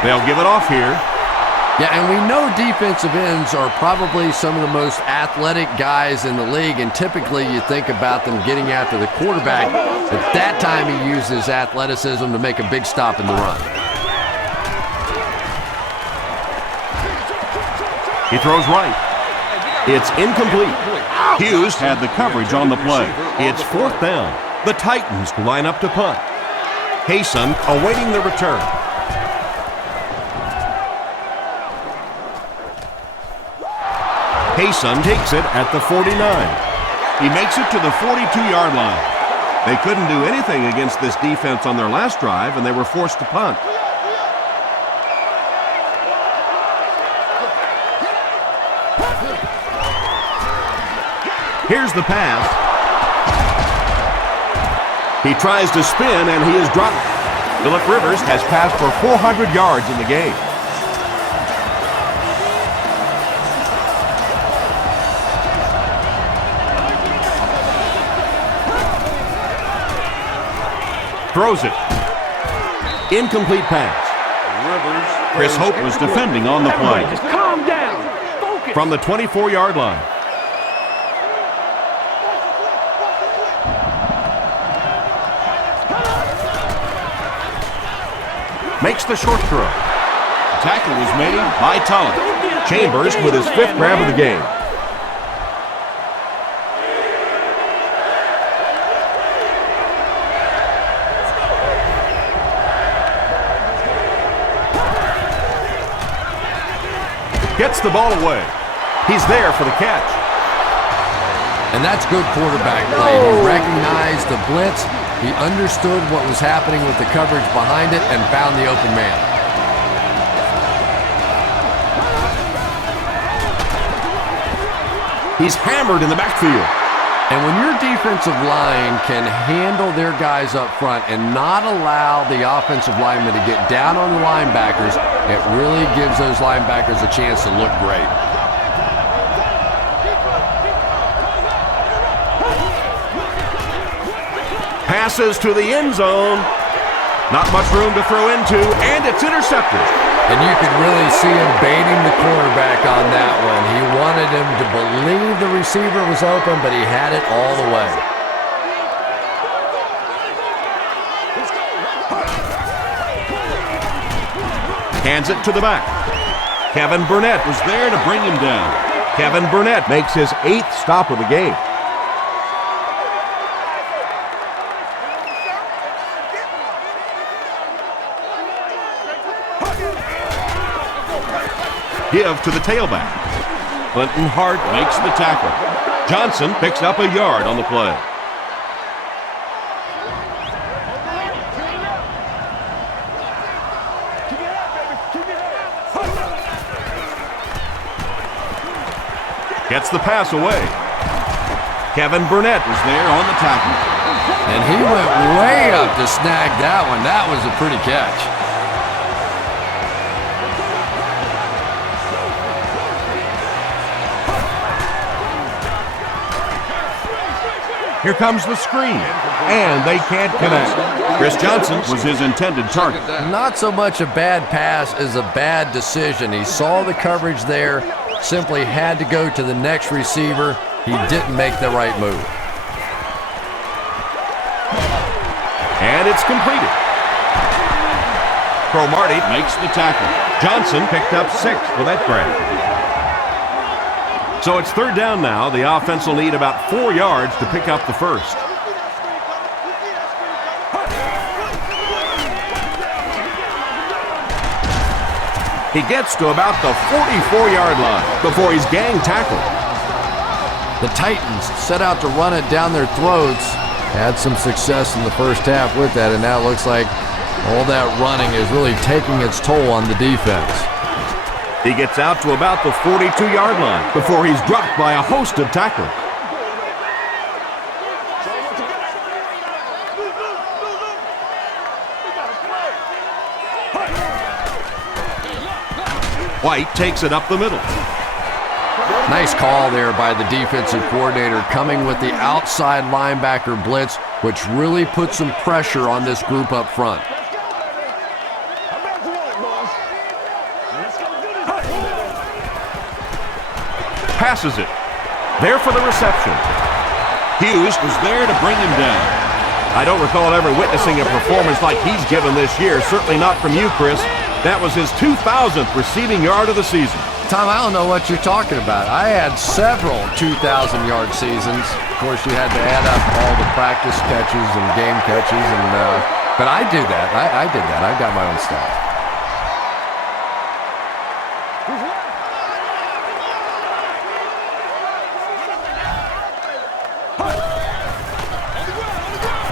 They'll give it off here. Yeah, and we know defensive ends are probably some of the most athletic guys in the league, and typically you think about them getting after the quarterback. At that time, he uses athleticism to make a big stop in the run. He throws right. It's incomplete. Hughes had the coverage on the play. It's fourth down. The Titans line up to punt. Hayson awaiting the return. Hayson takes it at the 49. He makes it to the 42-yard line. They couldn't do anything against this defense on their last drive, and they were forced to punt. Here's the pass. He tries to spin, and he is dropped. Phillip Rivers has passed for 400 yards in the game. Throws it. Incomplete pass. Chris Hope was defending on the play. Just calm down. Focus. From the 24-yard line. Makes the short throw. Tackle was made by Tullen. Chambers with his fifth grab of the game. Gets the ball away. He's there for the catch. And that's good quarterback play. He recognized the blitz. He understood what was happening with the coverage behind it and found the open man. He's hammered in the backfield. And when your defensive line can handle their guys up front and not allow the offensive linemen to get down on the linebackers, it really gives those linebackers a chance to look great. Passes to the end zone. Not much room to throw into, and it's intercepted. And you could really see him baiting the quarterback on that one. He wanted him to believe the receiver was open, but he had it all the way. Hands it to the back. Kevin Burnett was there to bring him down. Kevin Burnett Makes his 8th stop of the game. give to the tailback. Clinton Hart makes the tackle. Johnson picks up a yard on the play. Gets the pass away. Kevin Burnett was there on the tackle. And he went way up to snag that one. That was a pretty catch. Here comes the screen, and they can't connect. Chris Johnson was his intended target. Not so much a bad pass as a bad decision. He saw the coverage there, simply had to go to the next receiver. He didn't make the right move. And it's completed. Cromartie makes the tackle. Johnson picked up 6 for that grab. So it's third down now. The offense will need about 4 yards to pick up the first. He gets to about the 44-yard line before he's gang tackled. The Titans set out to run it down their throats. Had some success in the first half with that, and now it looks like all that running is really taking its toll on the defense. He gets out to about the 42-yard line before he's dropped by a host of tacklers. White takes it up the middle. Nice call there by the defensive coordinator, coming with the outside linebacker blitz, which really put some pressure on this group up front. Passes it. There for the reception. Hughes was there to bring him down. I don't recall ever witnessing a performance like he's given this year. Certainly not from you, Chris. That was his 2,000th receiving yard of the season. Tom, I don't know what you're talking about. I had several 2,000-yard seasons. Of course, you had to add up all the practice catches and game catches, but I do that. I did that. I've got my own stats.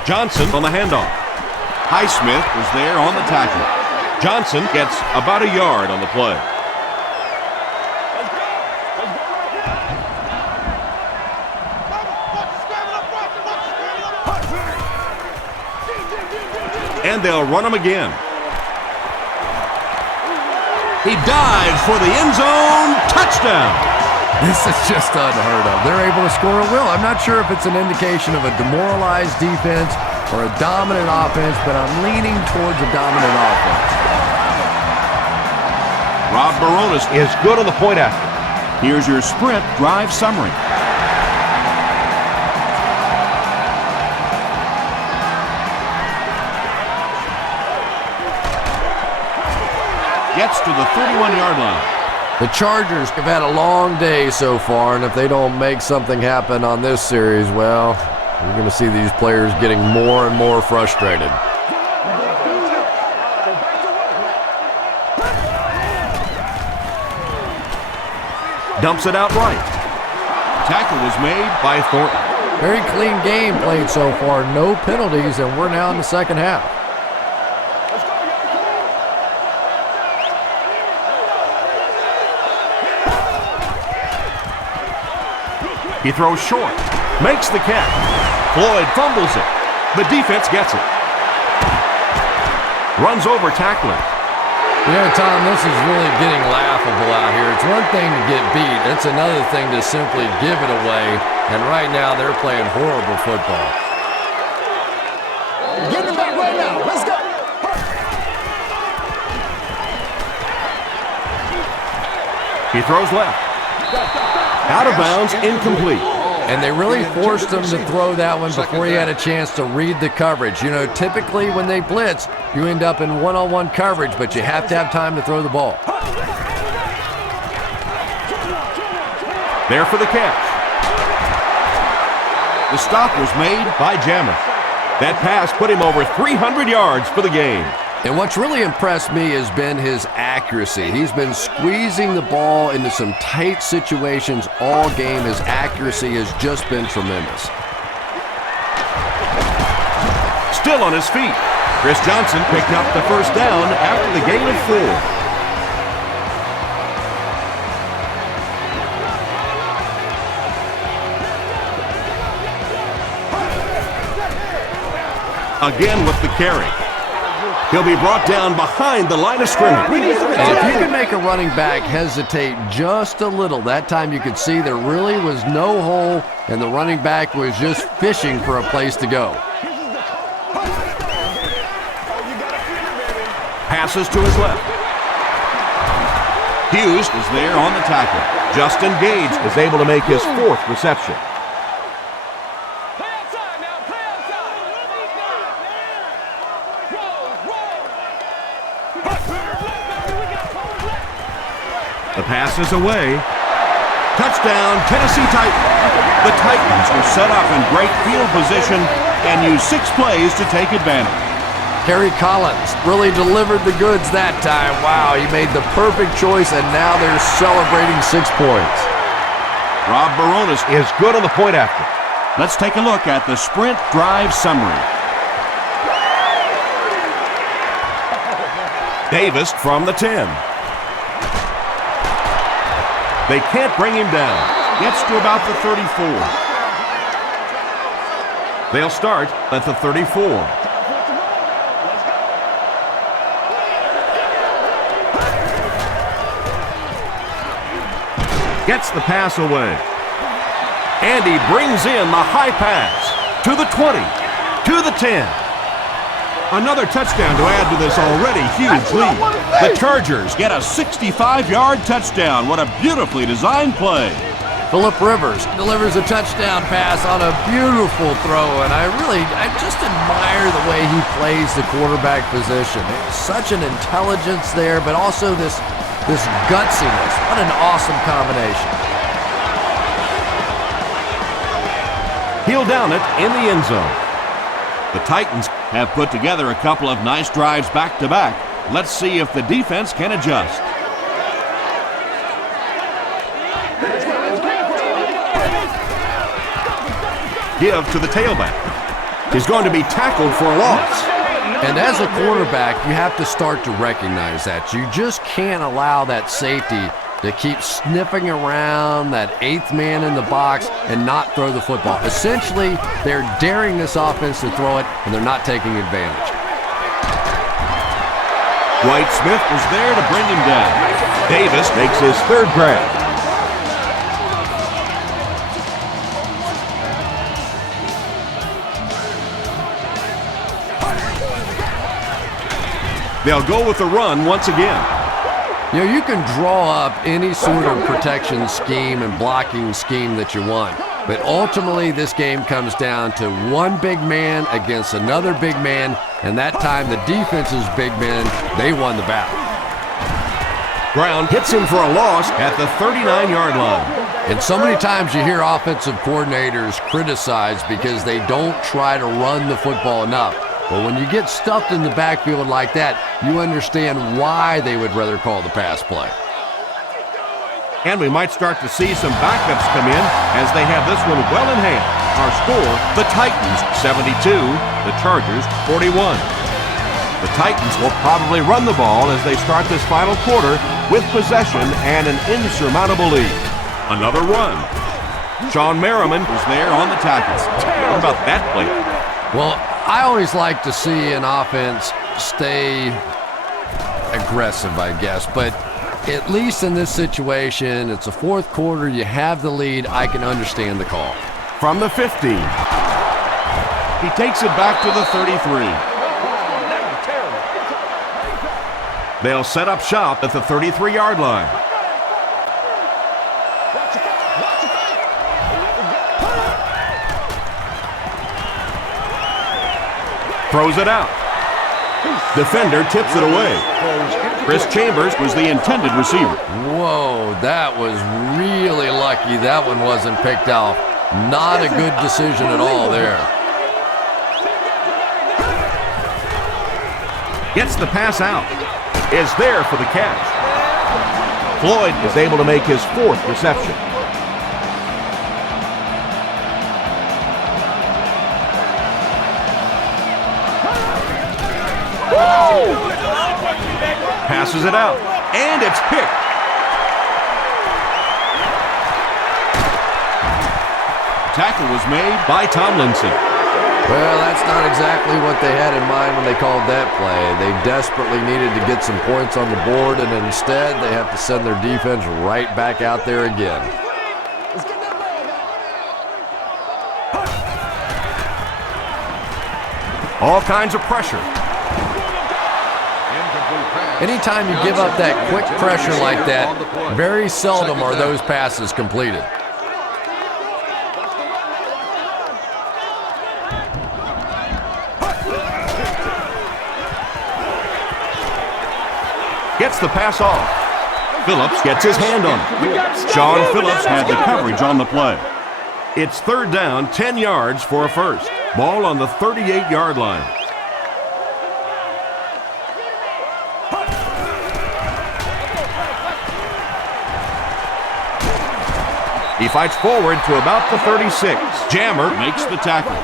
Johnson on the handoff. Highsmith was there on the tackle. Johnson gets about a yard on the play. And they'll run him again. He dives for the end zone. Touchdown. This is just unheard of. They're able to score at will. I'm not sure if it's an indication of a demoralized defense or a dominant offense, but I'm leaning towards a dominant offense. Rob Baronis Is good on the point after. Here's your sprint drive summary. Gets to the 31-yard line. The Chargers have had a long day so far, and if they don't make something happen on this series, well, you're going to see these players getting more and more frustrated. Dumps it out right. Tackle was made by Thornton. Very clean game played so far, no penalties, and we're now in the second half. He throws short, makes the catch. Floyd fumbles it. The defense gets it. Runs over tackler. Yeah, Tom, this is really getting laughable out here. It's one thing to get beat. It's another thing to simply give it away. And right now, they're playing horrible football. Get it back right now. Let's go. He throws left. Out of bounds, incomplete. And they really forced him to throw that one before he had a chance to read the coverage. You know, typically when they blitz, you end up in one-on-one coverage, but you have to have time to throw the ball. There for the catch. The stop was made by Jammer. That pass put him over 300 yards for the game. And what's really impressed me has been his accuracy. He's been squeezing the ball into some tight situations all game. His accuracy has just been tremendous. Still on his feet. Chris Johnson picked up the first down after the gain of 4. Again with the carry. He'll be brought down behind the line of scrimmage. And if you can make a running back hesitate just a little, that time you could see there really was no hole, and the running back was just fishing for a place to go. Passes to his left. Hughes is there on the tackle. Justin Gage is able to make his 4th reception. The pass is away. Touchdown, Tennessee Titans. The Titans were set up in great field position and used 6 plays to take advantage. Harry Collins really delivered the goods that time. Wow, he made the perfect choice, and now they're celebrating 6 points. Rob Baronis Is good on the point after. Let's take a look at the sprint drive summary. Davis from the 10. They can't bring him down. Gets to about the 34. They'll start at the 34. Gets the pass away. And he brings in the high pass to the 20, to the 10. Another touchdown to add to this already huge lead. The Chargers get a 65-yard touchdown. What a beautifully designed play. Phillip Rivers delivers a touchdown pass on a beautiful throw, and I just admire the way he plays the quarterback position. Such an intelligence there, but also this gutsiness. What an awesome combination. He'll down it in the end zone. The Titans have put together a couple of nice drives back-to-back. Let's see if the defense can adjust. Give to the tailback. He's going to be tackled for a loss. And as a quarterback, you have to start to recognize that. You just can't allow that safety to keep sniffing around that 8th man in the box and not throw the football. Essentially, they're daring this offense to throw it, and they're not taking advantage. Dwight Smith was there to bring him down. Davis makes his 3rd grab. They'll go with the run once again. You know, you can draw up any sort of protection scheme and blocking scheme that you want, but ultimately this game comes down to one big man against another big man, and that time the defense's big men, they won the battle. Brown hits him for a loss at the 39-yard line. And so many times you hear offensive coordinators criticized because they don't try to run the football enough. But when you get stuffed in the backfield like that, you understand why they would rather call the pass play. And we might start to see some backups come in as they have this one well in hand. Our score, the Titans 72, the Chargers 41. The Titans will probably run the ball as they start this final quarter with possession and an insurmountable lead. Another run. Sean Merriman was there on the tackle. What about that play? Well, I always like to see an offense stay aggressive, I guess, but at least in this situation, it's the 4th quarter, you have the lead, I can understand the call. From the 15. He takes it back to the 33. They'll set up shop at the 33-yard line. Throws it out. Defender tips it away. Chris Chambers was the intended receiver. Whoa, that was really lucky that one wasn't picked off. Not a good decision at all there. Gets the pass out. Is there for the catch. Floyd is able to make his 4th reception. Passes it out, and it's picked. Tackle was made by Tomlinson. Well, that's not exactly what they had in mind when they called that play. They desperately needed to get some points on the board, and instead they have to send their defense right back out there again. Let's get that ball back. All kinds of pressure. Anytime you give up that quick pressure like that, very seldom are those passes completed. Gets the pass off. Phillips gets his hand on it. Sean Phillips had the coverage on the play. It's third down, 10 yards for a first. Ball on the 38-yard line. He fights forward to about the 36. Jammer makes the tackle.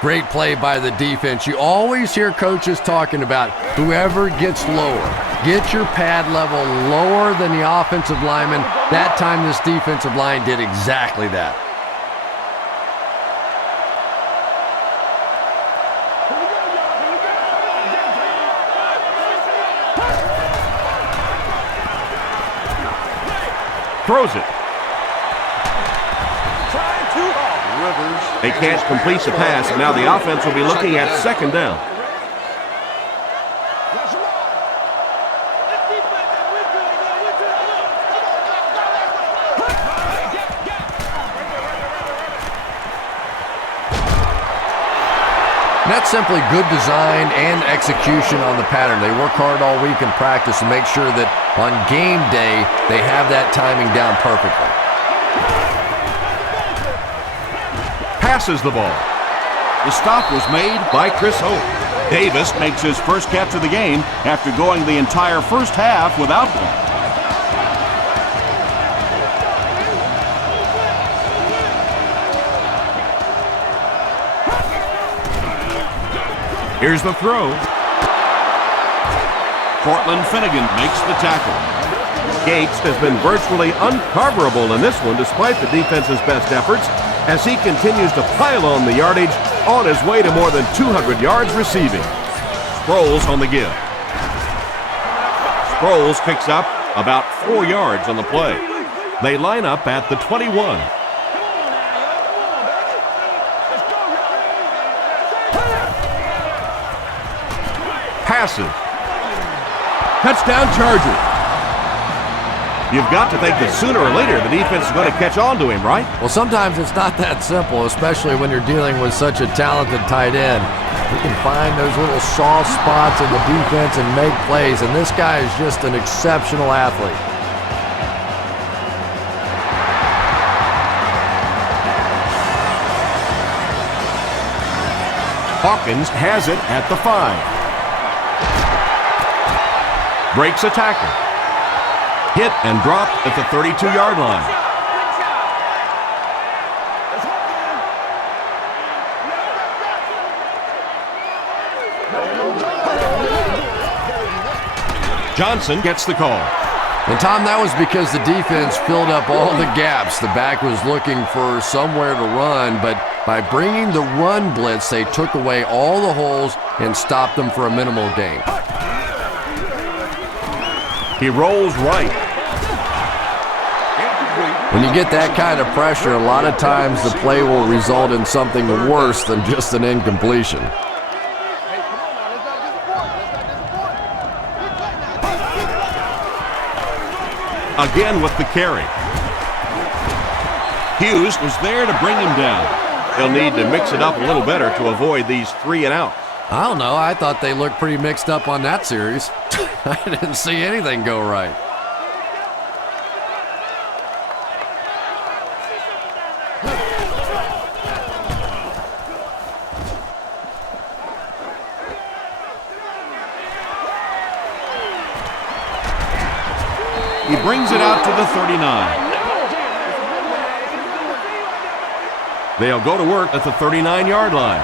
Great play by the defense. You always hear coaches talking about whoever gets lower. Get your pad level lower than the offensive lineman. That time this defensive line did exactly that. Throws it. They can't complete the pass, and now the offense will be looking at second down. And that's simply good design and execution on the pattern. They work hard all week in practice to make sure that on game day they have that timing down perfectly. Passes the ball. The stop was made by Chris Hope. Davis makes his first catch of the game after going the entire first half without one. Here's the throw. Cortland Finnegan makes the tackle. Gates has been virtually uncoverable in this one despite the defense's best efforts as he continues to pile on the yardage on his way to more than 200 yards receiving. Sproles on the give. Sproles picks up about 4 yards on the play. They line up at the 21. Passes. Touchdown Chargers. You've got to think that sooner or later the defense is going to catch on to him, right? Well, sometimes it's not that simple, especially when you're dealing with such a talented tight end. He can find those little soft spots in the defense and make plays, and this guy is just an exceptional athlete. Hawkins has it at the 5. Breaks a tackle. Hit and dropped at the 32-yard line. Johnson gets the call. And Tom, that was because the defense filled up all the gaps. The back was looking for somewhere to run, but by bringing the run blitz, they took away all the holes and stopped them for a minimal gain. He rolls right. When you get that kind of pressure, a lot of times the play will result in something worse than just an incompletion. Again with the carry. Hughes was there to bring him down. He'll need to mix it up a little better to avoid these 3 and outs. I don't know. I thought they looked pretty mixed up on that series. I didn't see anything go right. He brings it out to the 39. They'll go to work at the 39-yard line.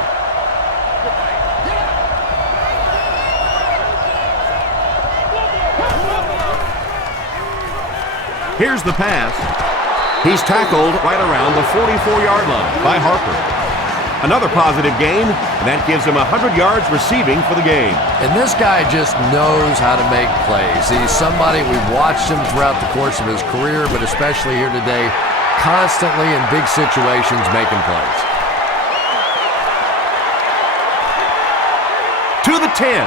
Here's the pass. He's tackled right around the 44-yard line by Harper. Another positive gain, and that gives him 100 yards receiving for the game. And this guy just knows how to make plays. He's somebody, we've watched him throughout the course of his career, but especially here today, constantly in big situations making plays. To the 10.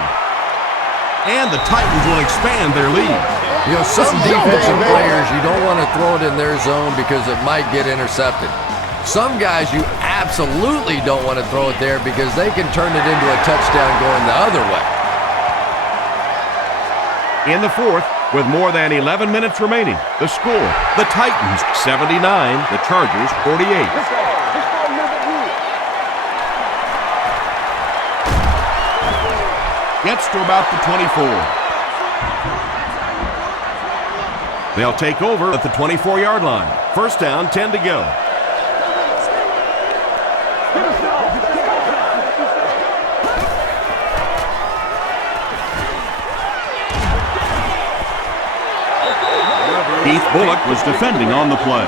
And the Titans will expand their lead. You know, some defensive players, you don't want to throw it in their zone because it might get intercepted. Some guys you absolutely don't want to throw it there because they can turn it into a touchdown going the other way. In the fourth, with more than 11 minutes remaining, the score, The Titans 79, the Chargers 48. Gets to about the 24. They'll take over at the 24-yard line. First down, 10 to go. Keith Bullock was defending on the play.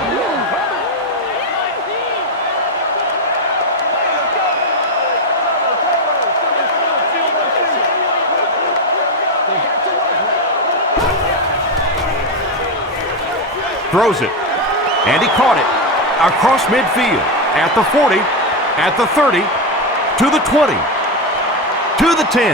throws it, and he caught it across midfield, at the 40, at the 30, to the 20, to the 10,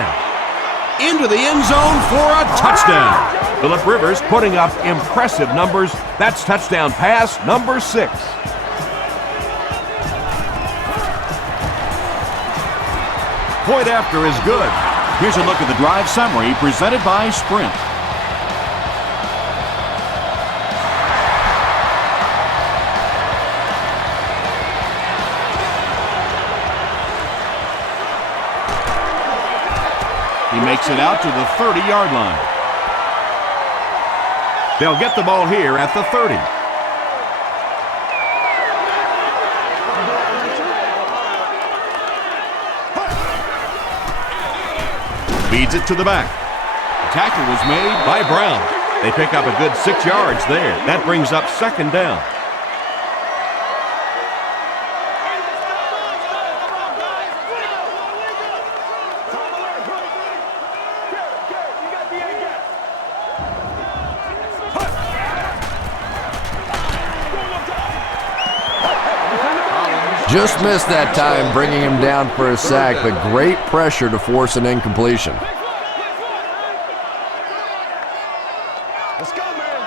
into the end zone for a touchdown. Phillip Rivers putting up impressive numbers. That's touchdown pass number 6. Point after is good. Here's a look at the drive summary presented by Sprint. He makes it out to the 30-yard line. They'll get the ball here at the 30. Feeds it to the back. The tackle was made by Brown. They pick up a good 6 yards there. That brings up second down. Just missed that time, bringing him down for a sack, but great pressure to force an incompletion. Let's go, man.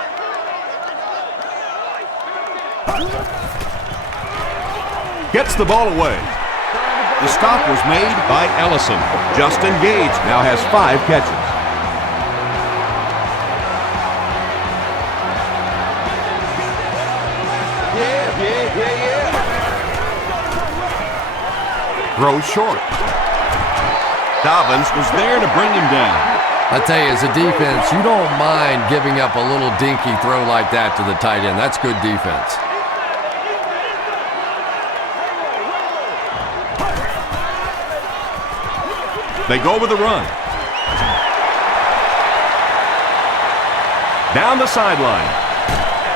Gets the ball away. The stop was made by Ellison. Justin Gage now has 5 catches. Throws short. Dobbins was there to bring him down. I tell you, as a defense, you don't mind giving up a little dinky throw like that to the tight end. That's good defense. They go with the run. Down the sideline.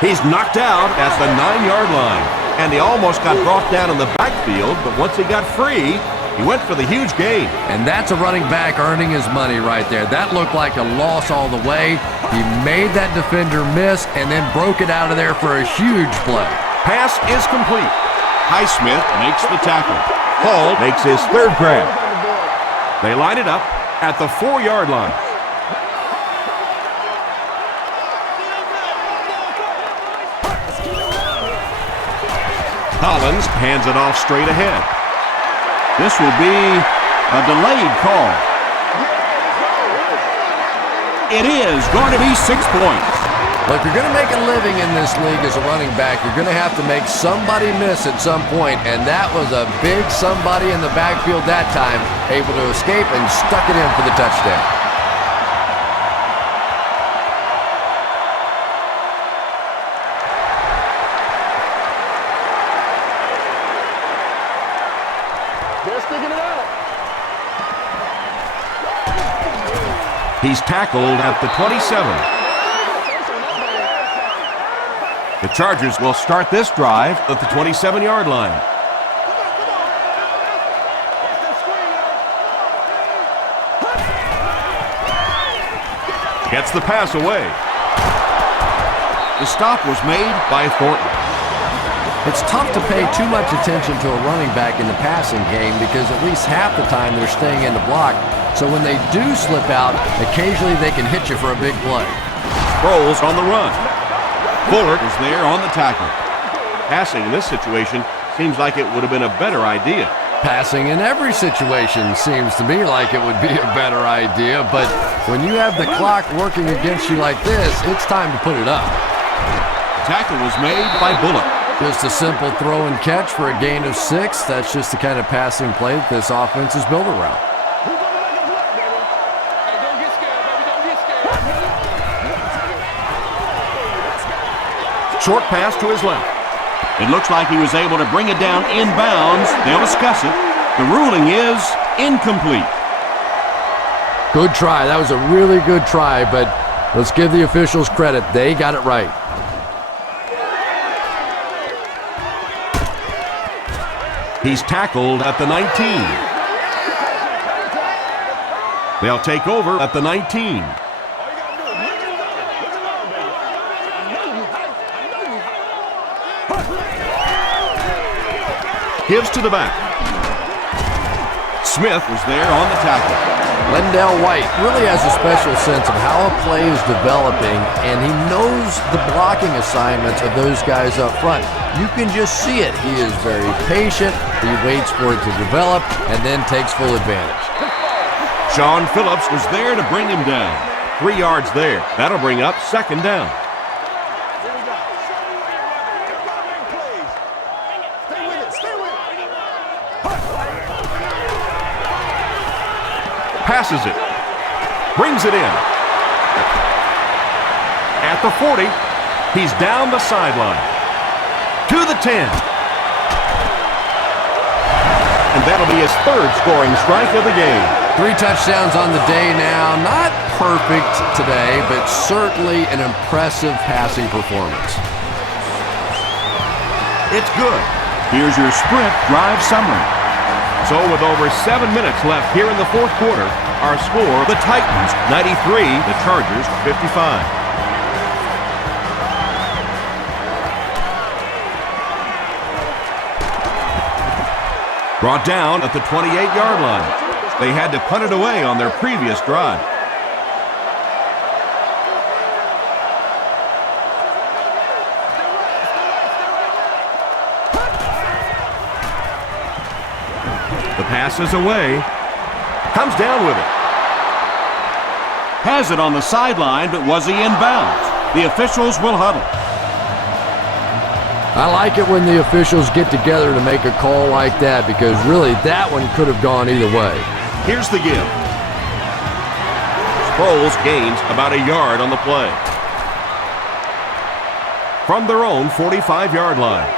He's knocked out at the 9-yard line. And he almost got brought down in the backfield, but once he got free, he went for the huge gain. And that's a running back earning his money right there. That looked like a loss all the way. He made that defender miss and then broke it out of there for a huge play. Pass is complete. Highsmith makes the tackle. Hall makes his 3rd grab. They line it up at the 4-yard line. Collins hands it off straight ahead. This will be a delayed call. It is going to be 6 points. Look, you're going to make a living in this league as a running back. You're going to have to make somebody miss at some point, and that was a big somebody in the backfield that time, able to escape and stuck it in for the touchdown. He's tackled at the 27. The Chargers will start this drive at the 27-yard line. Gets the pass away. The stop was made by Thornton. It's tough to pay too much attention to a running back in the passing game because at least half the time they're staying in the block. So when they do slip out, occasionally they can hit you for a big play. Sproles on the run. Fuller is there on the tackle. Passing in this situation seems like it would have been a better idea. Passing in every situation seems to me like it would be a better idea, but when you have the clock working against you like this, it's time to put it up. The tackle was made by Bullock. Just a simple throw and catch for a gain of 6. That's just the kind of passing play that this offense is built around. Short pass to his left. It looks like he was able to bring it down inbounds. They'll discuss it. The ruling is incomplete. Good try. That was a really good try, but let's give the officials credit. They got it right. He's tackled at the 19. They'll take over at the 19. Gives to the back. Smith was there on the tackle. Lendell White really has a special sense of how a play is developing, and he knows the blocking assignments of those guys up front. You can just see it. He is very patient. He waits for it to develop and then takes full advantage. Sean Phillips was there to bring him down. 3 yards there. That'll bring up second down. Passes it. Brings it in. At the 40, he's down the sideline. To the 10. And that'll be his 3rd scoring strike of the game. 3 touchdowns on the day now. Not perfect today, but certainly an impressive passing performance. It's good. Here's your sprint drive summary. So with over 7 minutes left here in the 4th quarter, our score, The Titans 93, the Chargers 55. brought down at the 28-yard line. They had to punt it away on their previous drive. The pass is away. Comes down with it. Has it on the sideline, but was he in bounds? The officials will huddle. I like it when the officials get together to make a call like that, because really that one could have gone either way. Here's the give. Sproles gains about a yard on the play. From their own 45-yard line.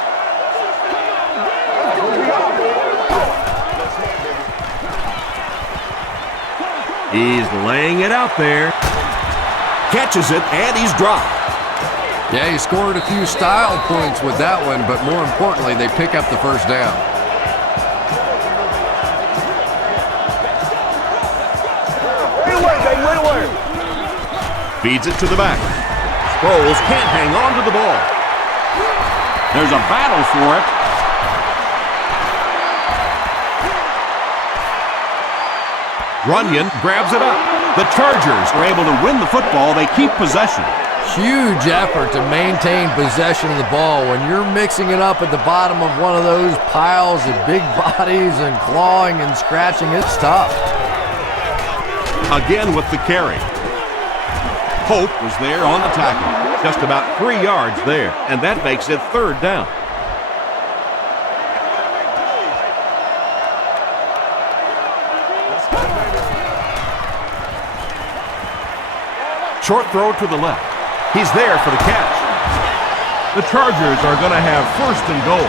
He's laying it out there. Catches it, and he's dropped. Yeah, he scored a few style points with that one, but more importantly, they pick up the first down. Feeds it to the back. Sproles can't hang on to the ball. There's a battle for it. Runyon grabs it up. The Chargers are able to win the football. They keep possession. Huge effort to maintain possession of the ball. When you're mixing it up at the bottom of one of those piles of big bodies and clawing and scratching, it's tough. Again with the carry. Hope was there on the tackle. Just about 3 yards there, and that makes it third down. Short throw to the left. He's there for the catch. The Chargers are going to have first and goal.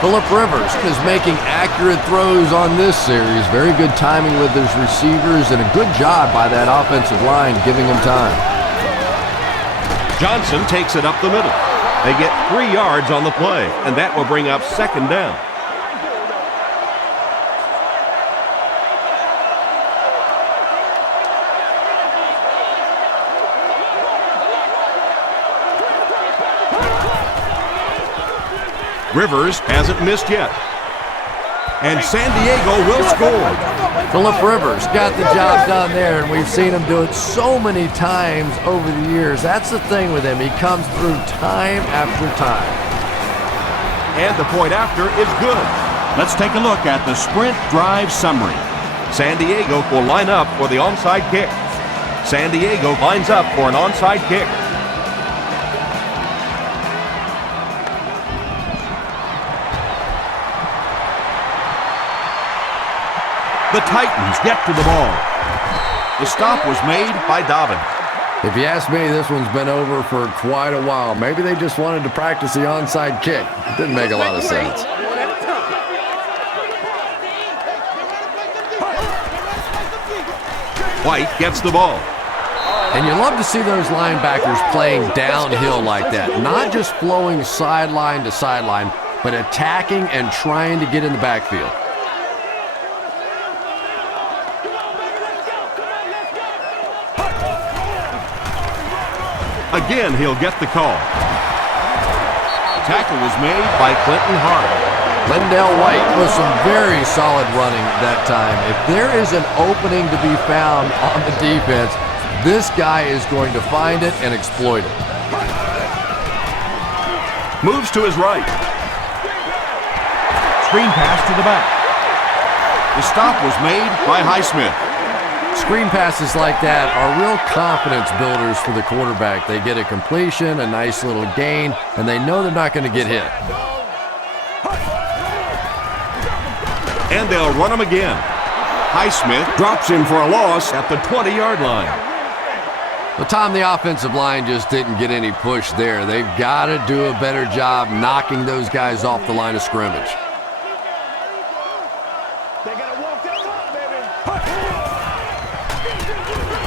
Phillip Rivers is making accurate throws on this series. Very good timing with his receivers and a good job by that offensive line giving him time. Johnson takes it up the middle. They get 3 yards on the play, and that will bring up second down. Rivers hasn't missed yet. And San Diego will score. Phillip Rivers got the job done there, and we've seen him do it so many times over the years. That's the thing with him. He comes through time after time. And the point after is good. Let's take a look at the sprint drive summary. San Diego will line up for the onside kick. San Diego lines up for an onside kick. The Titans get to the ball. The stop was made by Dobbins. If you ask me, this one's been over for quite a while. Maybe they just wanted to practice the onside kick. It didn't make a lot of sense. White gets the ball. And you love to see those linebackers playing downhill like that. Not just flowing sideline to sideline, but attacking and trying to get in the backfield. Again, he'll get the call. Tackle was made by Clinton Hart. Lindell White with some very solid running that time. If there is an opening to be found on the defense, this guy is going to find it and exploit it. Moves to his right. Screen pass to the back. The stop was made by Highsmith. Screen passes like that are real confidence builders for the quarterback. They get a completion, a nice little gain, and they know they're not going to get hit. And they'll run him again. Highsmith drops him for a loss at the 20-yard line. Well, Tom, the offensive line just didn't get any push there. They've got to do a better job knocking those guys off the line of scrimmage.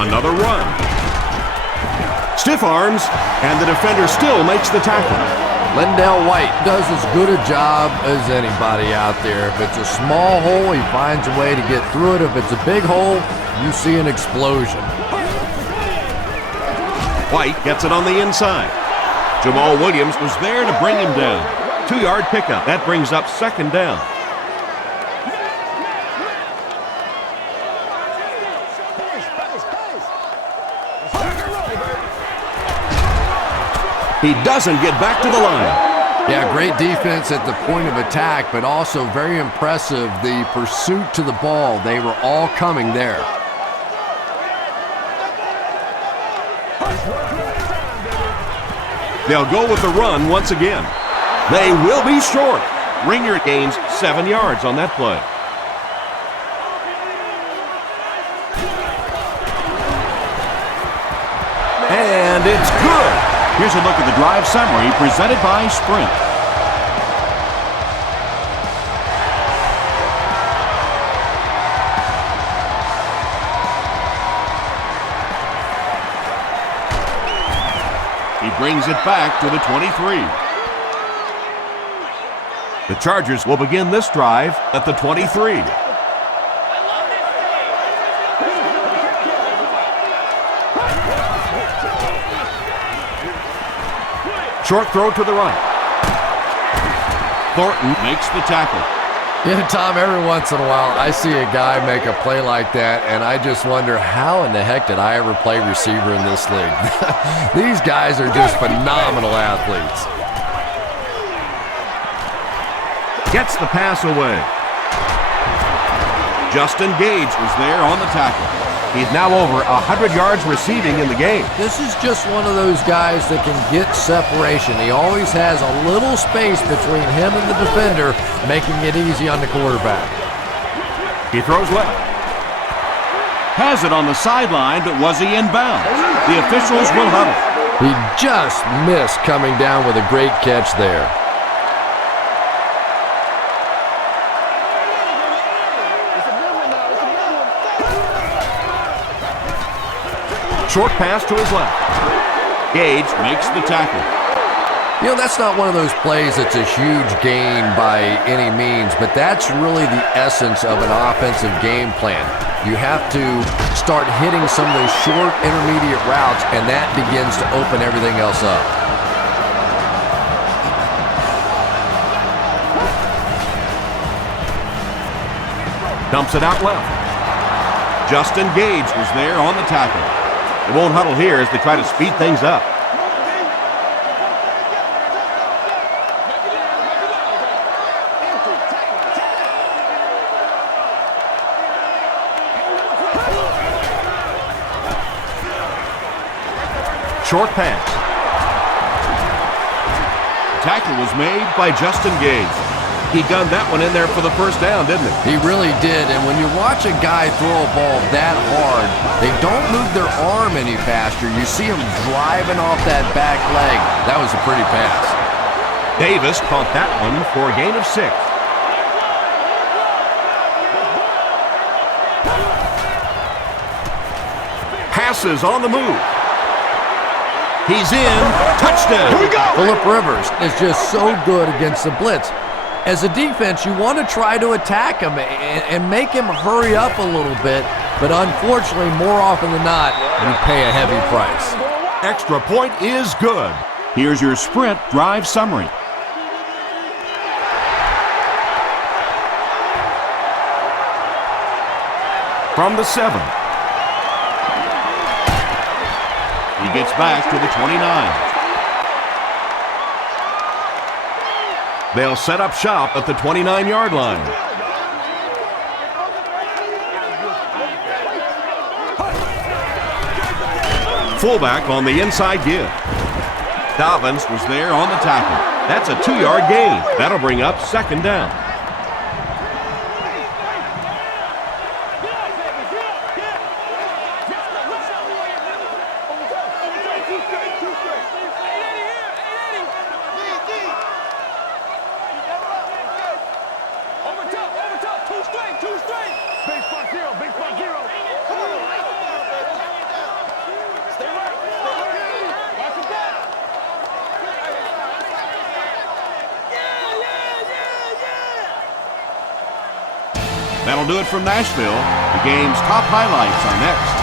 Another run. Stiff arms, and the defender still makes the tackle. Lindell White does as good a job as anybody out there. If it's a small hole, he finds a way to get through it. If it's a big hole, you see an explosion. White gets it on the inside. Jamal Williams was there to bring him down. 2-yard pickup. That brings up second down. He doesn't get back to the line. Yeah, great defense at the point of attack, but also very impressive the pursuit to the ball. They were all coming there. They'll go with the run once again. They will be short. Ringer gains 7 yards on that play. And it's good. Here's a look at the drive summary presented by Sprint. He brings it back to the 23. The Chargers will begin this drive at the 23. Short throw to the right. Thornton makes the tackle. Yeah, Tom, every once in a while I see a guy make a play like that, and I just wonder, how in the heck did I ever play receiver in this league? These guys are just phenomenal athletes. Gets the pass away. Justin Gage was there on the tackle. He's now over 100 yards receiving in the game. This is just one of those guys that can get separation. He always has a little space between him and the defender, making it easy on the quarterback. He throws left. Has it on the sideline, but was he in bounds? The officials will huddle. He just missed coming down with a great catch there. Short pass to his left. Gage makes the tackle. You know, that's not one of those plays that's a huge gain by any means, but that's really the essence of an offensive game plan. You have to start hitting some of those short intermediate routes, and that begins to open everything else up. Dumps it out left. Justin Gage was there on the tackle. They won't huddle here as they try to speed things up. Short pass. Tackle was made by Justin Gage. He gunned that one in there for the first down, didn't he? He really did, and when you watch a guy throw a ball that hard, they don't move their arm any faster. You see him driving off that back leg. That was a pretty pass. Davis caught that one for a gain of 6. Passes on the move. He's in. Touchdown. Here we go. Phillip Rivers is just so good against the blitz. As a defense, you want to try to attack him and make him hurry up a little bit, but unfortunately, more often than not, you pay a heavy price. Extra point is good. Here's your sprint drive summary. From the 7. He gets back to the 29. They'll set up shop at the 29-yard line. Fullback on the inside give. Dobbins was there on the tackle. That's a 2-yard gain. That'll bring up second down. That'll do it from Nashville. The game's top highlights are next.